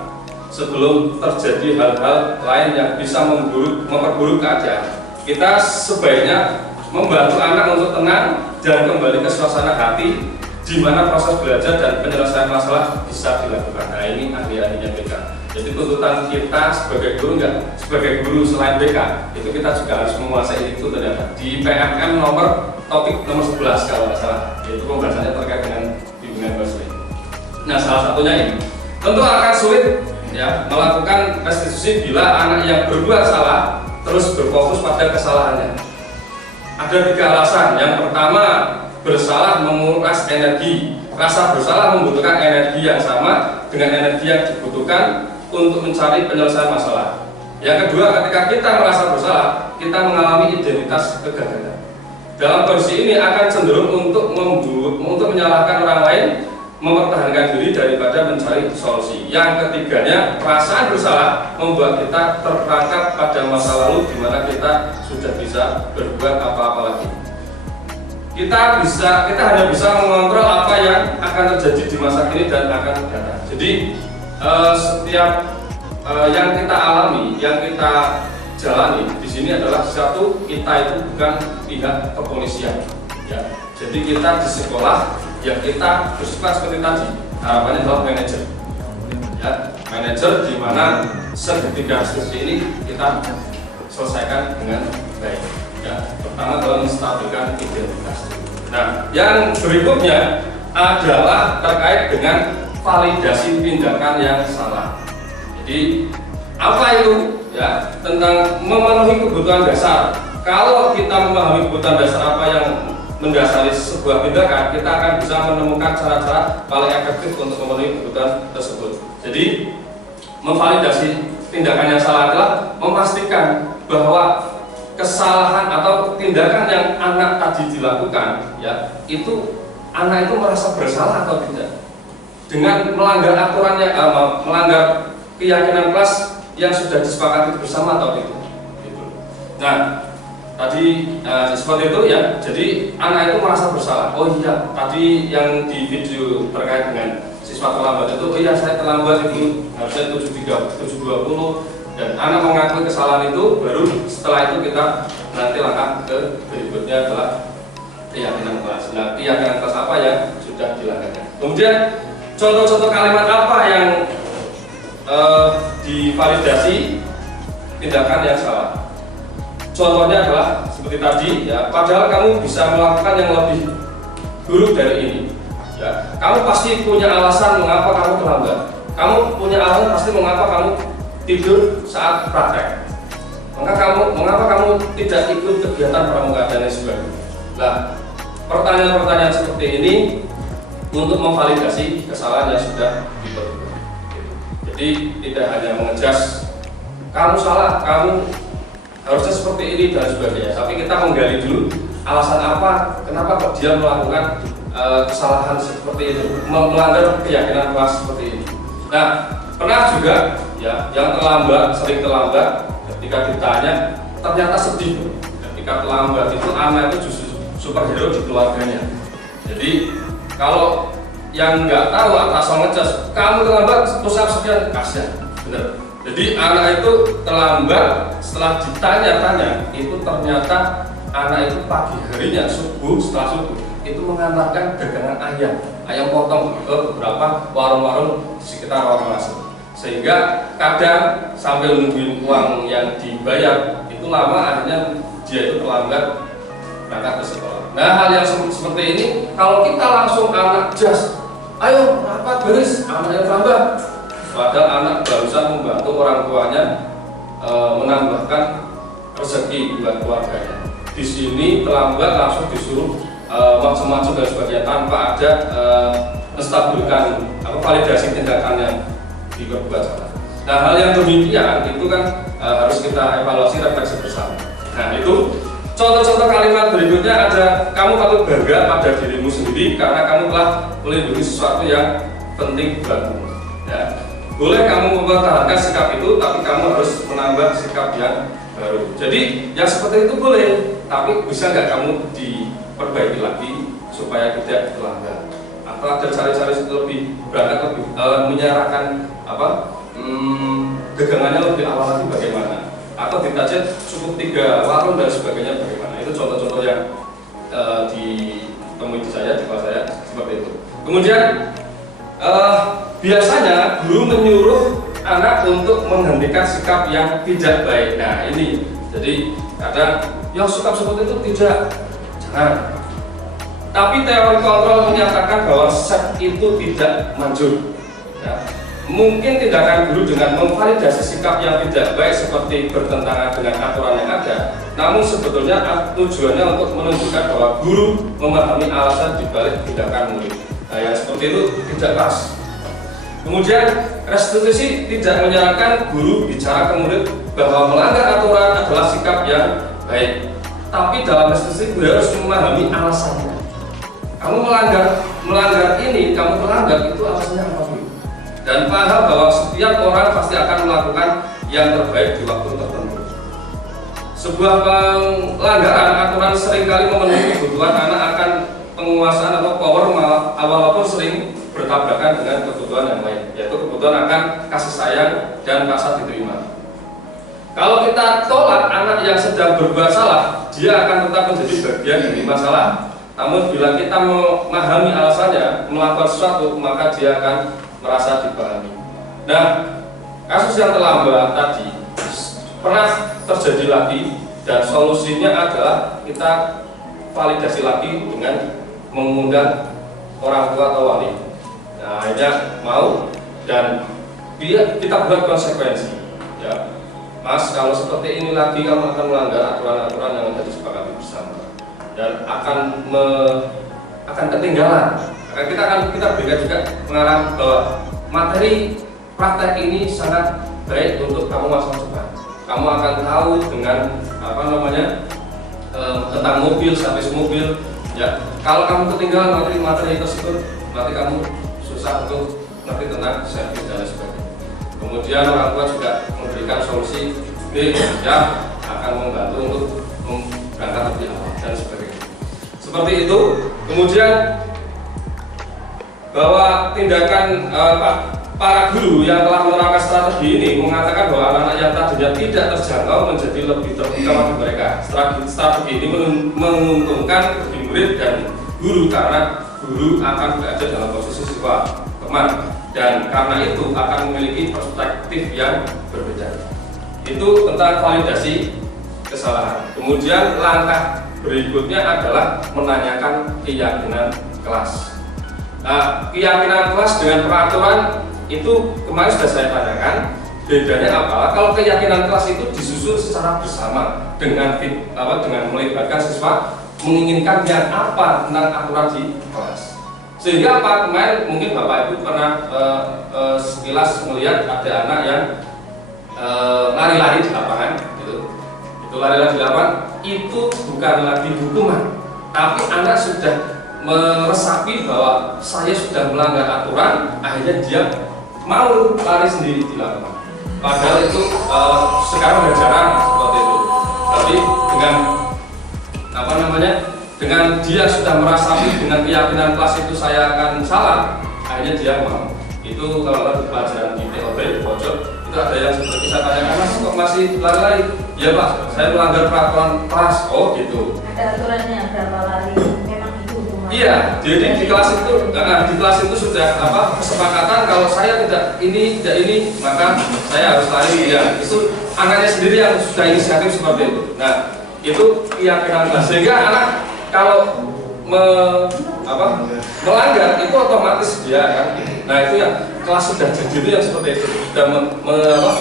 sebelum terjadi hal-hal lain yang bisa memperburuk keadaan. Kita sebaiknya membantu anak untuk tenang dan kembali ke suasana hati di mana proses belajar dan penyelesaian masalah bisa dilakukan. Nah, ini ahli-ahlinya BK. Jadi tuntutan kita sebagai guru sebagai guru selain BK, itu kita juga harus menguasai itu ternyata. Di PMM topik nomor 11 kalau nggak salah, yaitu pembahasannya terkait dengan bimbingan bahasa. Nah, salah satunya ini. Tentu akan sulit ya melakukan restitusi bila anak yang berbuat salah terus berfokus pada kesalahannya. Ada 3 alasan. Yang pertama, bersalah menguras energi. Rasa bersalah membutuhkan energi yang sama dengan energi yang dibutuhkan untuk mencari penyelesaian masalah. Yang kedua, ketika kita merasa bersalah, kita mengalami identitas kegagalan. Dalam kondisi ini akan cenderung untuk menyalahkan orang lain, mempertahankan diri daripada mencari solusi. Yang ketiganya, perasaan bersalah membuat kita terperangkap pada masa lalu di mana kita sudah bisa berbuat apa-apa lagi. Kita hanya bisa mengontrol apa yang akan terjadi di masa kini dan akan datang. Jadi setiap yang kita alami, yang kita jalani di sini adalah satu, kita itu bukan pihak kepolisian. Ya. Jadi kita di sekolah, ya kita bersifat seperti tadi. Harapannya adalah manajer. Ya, manajer di mana segitiga seperti ini kita selesaikan dengan baik. Ya, pertama adalah menstabilkan identitas. Nah, yang berikutnya adalah terkait dengan validasi tindakan yang salah. Jadi apa itu? Ya, tentang memenuhi kebutuhan dasar. Kalau kita memahami kebutuhan dasar apa yang mendasari sebuah tindakan, kita akan bisa menemukan cara-cara paling efektif untuk memenuhi kebutuhan tersebut. Jadi, memvalidasi tindakan yang salah adalah memastikan bahwa kesalahan atau tindakan yang anak tadi dilakukan, ya, itu anak itu merasa bersalah atau tidak, dengan melanggar aturan yang melanggar keyakinan kelas yang sudah disepakati bersama atau tidak. Gitu. Nah, tadi seperti itu ya. Jadi anak itu merasa bersalah. Oh iya, tadi yang di video terkait dengan siswa terlambat itu, oh iya saya terlambat itu harusnya 7.20 dan anak mengakui kesalahan itu. Baru setelah itu kita nanti langkah ke berikutnya adalah keyakinan kelas. Nah, keyakinan kelas apa yang sudah dilanggarkan. Kemudian contoh-contoh kalimat apa yang divalidasi tindakan yang salah. Contohnya adalah seperti tadi ya, padahal kamu bisa melakukan yang lebih buruk dari ini. Ya, kamu pasti punya alasan mengapa kamu terlambat. Kamu punya alasan pasti mengapa kamu tidur saat praktek. Mengapa kamu tidak ikut kegiatan pramuka dan lain sebagainya. Nah, pertanyaan-pertanyaan seperti ini untuk memvalidasi kesalahan yang sudah diperbuat. Jadi tidak hanya mengejas kamu salah, kamu harusnya seperti ini dan sebagainya, tapi kita menggali dulu alasan apa, kenapa kok dia melakukan kesalahan seperti itu, melanggar keyakinan kelas seperti ini. Nah, pernah juga ya yang terlambat, sering terlambat, ketika ditanya ternyata sedih. Ketika terlambat itu anak itu justru superhero di keluarganya. Jadi kalau yang nggak tahu asal ngecas, kamu terlambat terus sekian, kasihan, bener. Jadi anak itu terlambat, setelah ditanya-tanya itu ternyata anak itu pagi harinya setelah subuh itu mengantarkan dagangan ayam potong ke beberapa warung-warung di sekitar warung masuk. Sehingga kadang sambil nungguin uang yang dibayar itu lama, akhirnya dia itu terlambat berangkat ke sekolah. Nah, hal yang seperti ini kalau kita langsung anak jas, ayo rapat beres, anak yang terlambat. Padahal anak barusan membantu orang tuanya menambahkan rezeki buat keluarganya. Di sini terlambat langsung disuruh macam-macam dan sebagainya tanpa ada menstabilkan validasi tindakan yang diperbuat salah. Nah, hal yang demikian itu kan harus kita evaluasi refleksi bersama. Nah, itu contoh-contoh kalimat berikutnya ada, kamu patut bangga pada dirimu sendiri karena kamu telah melindungi sesuatu yang penting buatmu. Ya. Boleh kamu mempertahankan sikap itu, tapi kamu harus menambah sikap yang baru. Jadi yang seperti itu boleh, tapi bisa nggak kamu diperbaiki lagi supaya tidak melanggar? Atau ada cari-cari lebih berangkat lebih menyarankan dagangannya lebih awal lagi bagaimana? Atau ditarget cukup 3 warung dan sebagainya bagaimana? Itu contoh-contoh yang ditemui di saya, di kelas saya seperti itu. Kemudian biasanya guru menyuruh anak untuk menghentikan sikap yang tidak baik. Nah ini, jadi kadang yang sikap seperti itu jangan. Tapi teori kontrol menyatakan bahwa set itu tidak manjur. Ya. Mungkin tindakan guru dengan memvalidasi sikap yang tidak baik seperti bertentangan dengan aturan yang ada, namun sebetulnya tujuannya untuk menunjukkan bahwa guru memahami alasan dibalik tindakan murid. Nah, yang seperti itu tidak pas. Kemudian restitusi tidak menyarankan guru bicara ke murid bahwa melanggar aturan adalah sikap yang baik. Tapi dalam restitusi guru harus memahami alasannya. Kamu melanggar ini, kamu melanggar itu alasannya apa? Dan paham bahwa setiap orang pasti akan melakukan yang terbaik di waktu tertentu. Sebuah pelanggaran aturan seringkali memenuhi kebutuhan anak akan penguasaan atau power walaupun sering bertabrakan dengan kebutuhan yang lain, yaitu kebutuhan akan kasih sayang dan rasa diterima. Kalau kita tolak anak yang sedang berbuat salah, dia akan tetap menjadi bagian dari masalah. Namun bila kita memahami alasannya melakukan sesuatu, maka dia akan merasa dipahami. Nah, kasus yang terlambat tadi pernah terjadi lagi dan solusinya adalah kita validasi lagi dengan mengundang orang tua atau wali. Nah, akhirnya mau dan kita buat konsekuensi. Ya, Mas, kalau seperti ini lagi kamu akan melanggar aturan-aturan yang sudah disepakati bersama dan akan ketinggalan. Kita berikan juga pengarahan bahwa materi praktek ini sangat baik untuk kamu masa depan. Kamu akan tahu dengan tentang mobil, servis mobil. Ya, kalau kamu ketinggalan materi tersebut, nanti kamu susah untuk ngerti tentang servis dan sebagainya. Kemudian orang tua juga memberikan solusi ya akan membantu untuk berangkat lebih awal dan sebagainya. Seperti itu. Kemudian bahwa tindakan para guru yang telah menerapkan strategi ini mengatakan bahwa anak-anak yang tadinya tidak terjangkau menjadi lebih terbuka bagi mereka. Strategi ini menguntungkan bagi murid dan guru karena guru akan berada dalam posisi siswa teman dan karena itu akan memiliki perspektif yang berbeda. Itu tentang validasi kesalahan. Kemudian langkah berikutnya adalah menanyakan keyakinan kelas. Nah, keyakinan kelas dengan peraturan itu kemarin sudah saya tanyakan. Bedanya apa? Kalau keyakinan kelas itu disusun secara bersama dengan melibatkan siswa menginginkan yang apa tentang aturan di kelas. Sehingga apa? Kemarin mungkin Bapak Ibu pernah sekilas melihat ada anak yang lari-lari di lapangan, gitu. Itu lari-lari di lapangan itu bukan lagi hukuman, tapi anak sudah meresapi bahwa saya sudah melanggar aturan, akhirnya dia mau lari sendiri di lapangan. Padahal itu sekarang sudah jarang seperti itu. Tapi dengan dia sudah merasapi dengan keyakinan kelas itu saya akan salah, akhirnya dia mau. Itu kalau pelajaran di TOB di pojok itu ada yang seperti saya tanyakan, Mas kok masih lari-lari? Ya Pak, saya melanggar peraturan kelas. Oh gitu. Ada aturannya berapa lari? Iya, jadi di kelas itu sudah kesepakatan kalau saya tidak ini maka saya harus lari. Ya, itu anaknya sendiri yang sudah inisiatif seperti itu. Nah, itu keyakinan kelas. Sehingga anak kalau melanggar itu otomatis dia kan. Nah, itu yang kelas sudah jadi itu yang seperti itu sudah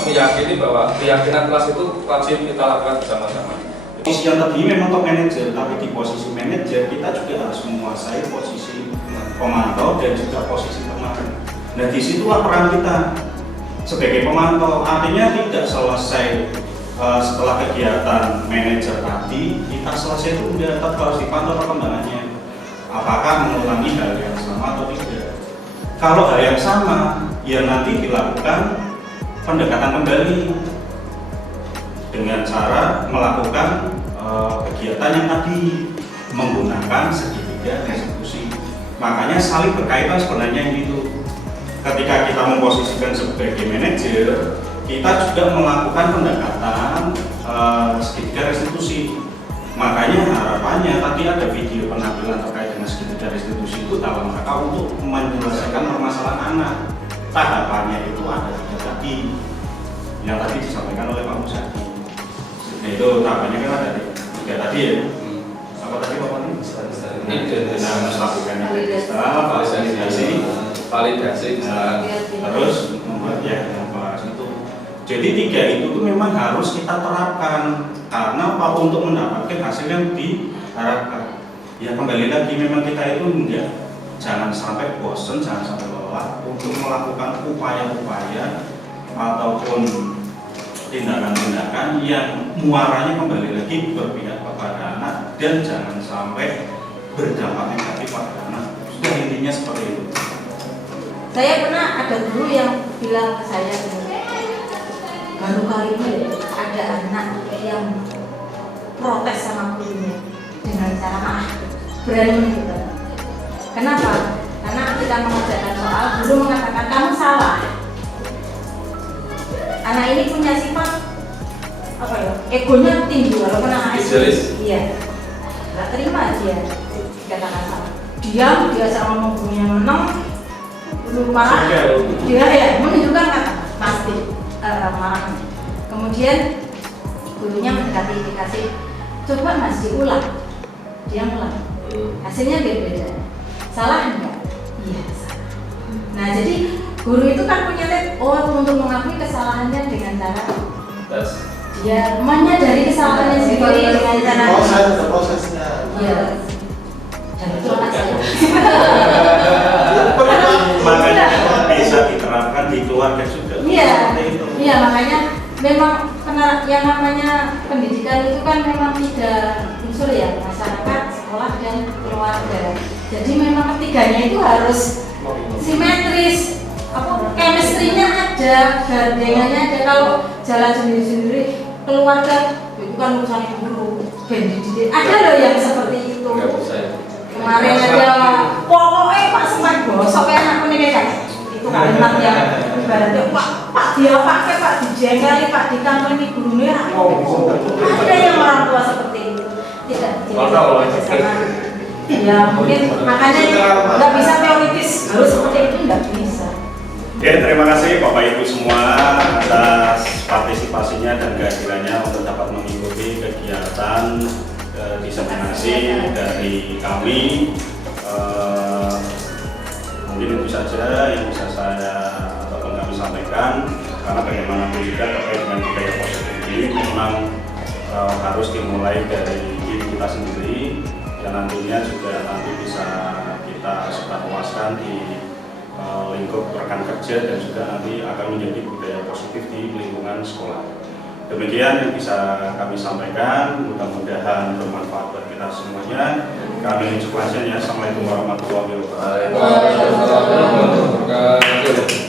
meyakini bahwa keyakinan kelas itu wajib kita lakukan bersama-sama. Posisi yang tadi memang top manager, tapi di posisi manager kita juga harus menguasai posisi pemantau dan juga posisi pemain. Nah disitulah peran kita sebagai pemantau. Artinya tidak selesai setelah kegiatan manajer tadi kita selesai itu udah tetap harus dipantau perkembangannya. Apakah mengulangi hal yang sama atau tidak? Kalau hal yang sama, ya nanti dilakukan pendekatan kembali dengan cara melakukan kegiatan yang tadi menggunakan segitiga restitusi. Makanya saling berkaitan sebenarnya itu. Ketika kita memposisikan sebagai manajer, kita juga melakukan pendekatan segitiga restitusi. Makanya harapannya tadi ada video penampilan terkait dengan segitiga restitusi itu dalam rangka untuk menyelesaikan permasalahan anak. Tahapannya itu ada tiga tadi yang tadi disampaikan oleh Pak Musadi. Nah itu tahapannya kan ada tiga tadi ya. Apa tadi Pak Mani? Melakukan validasi, terus membuat ya membahas itu. Jadi tiga itu tuh memang harus kita terapkan karena apa untuk mendapatkan hasil yang diharapkan. Ya kembali lagi memang kita itu jangan sampai bosan, jangan sampai lelah untuk melakukan upaya-upaya ataupun tindakan-tindakan yang muaranya kembali lagi berpihak kepada anak dan jangan sampai berdampak negatif pada anak. Sudah intinya seperti itu. Saya pernah ada guru yang bilang ke saya, baru kali ini ada anak yang protes sama gurunya dengan cara maaf, berani gitu. Kenapa? Karena kita mengerjakan soal, guru mengatakan kamu salah. Anak ini punya sifat apa ya? Egonya tinggi walaupun anak SD. Iya. Nggak terima dia dikatakan salah. Dia sama ngomong gurunya menang, belum marah. Dia ya menunjukkan kata pasti marah. Kemudian gurunya mendekati dikasih, coba Mas diulang. Dia ngulang. Hasilnya beda-beda. Salah enggak? Iya salah. Nah jadi guru itu kan punya untuk mengakui kesalahannya dengan cara dia menyadari kesalahannya sendiri dengan cara prosesnya. Iya. Dan itu anak saya. Makanya bisa diterapkan di keluarga juga. Iya. Iya makanya memang yang namanya pendidikan itu kan memang tiga unsur ya, masyarakat, sekolah dan keluarga. Jadi memang ketiganya itu harus simetris. Chemistry-nya ada, gandengannya ada. Kalau jalan sendiri-sendiri, keluarga itu kan urusan guru, pendidik. Ada loh yang seperti itu. Kemarin ada pokoknya Pak Sempat gosok kayak anak pendidikan. Itu kalimat yang ibaratnya Pak dia pakai, Pak dijengkeli, Pak dikantoni gurunya. Ada yang orang tua seperti itu. Tidak sama. Ya mungkin makanya nggak bisa teoritis harus seperti itu, nggak bisa. Oke, terima kasih Bapak Ibu semua atas partisipasinya dan kehadirannya untuk dapat mengikuti kegiatan diseminasi dari kami. Mungkin itu saja yang bisa saya ataupun kami sampaikan, karena bagaimanapun juga terkait dengan budaya positif ini memang harus dimulai dari diri kita sendiri dan nantinya juga nanti bisa kita sebarluaskan di lingkup rekan kerja dan juga nanti akan menjadi budaya positif di lingkungan sekolah. Demikian yang bisa kami sampaikan, mudah-mudahan bermanfaat buat kita semuanya. Kami ucapkan Assalamualaikum warahmatullahi wabarakatuh.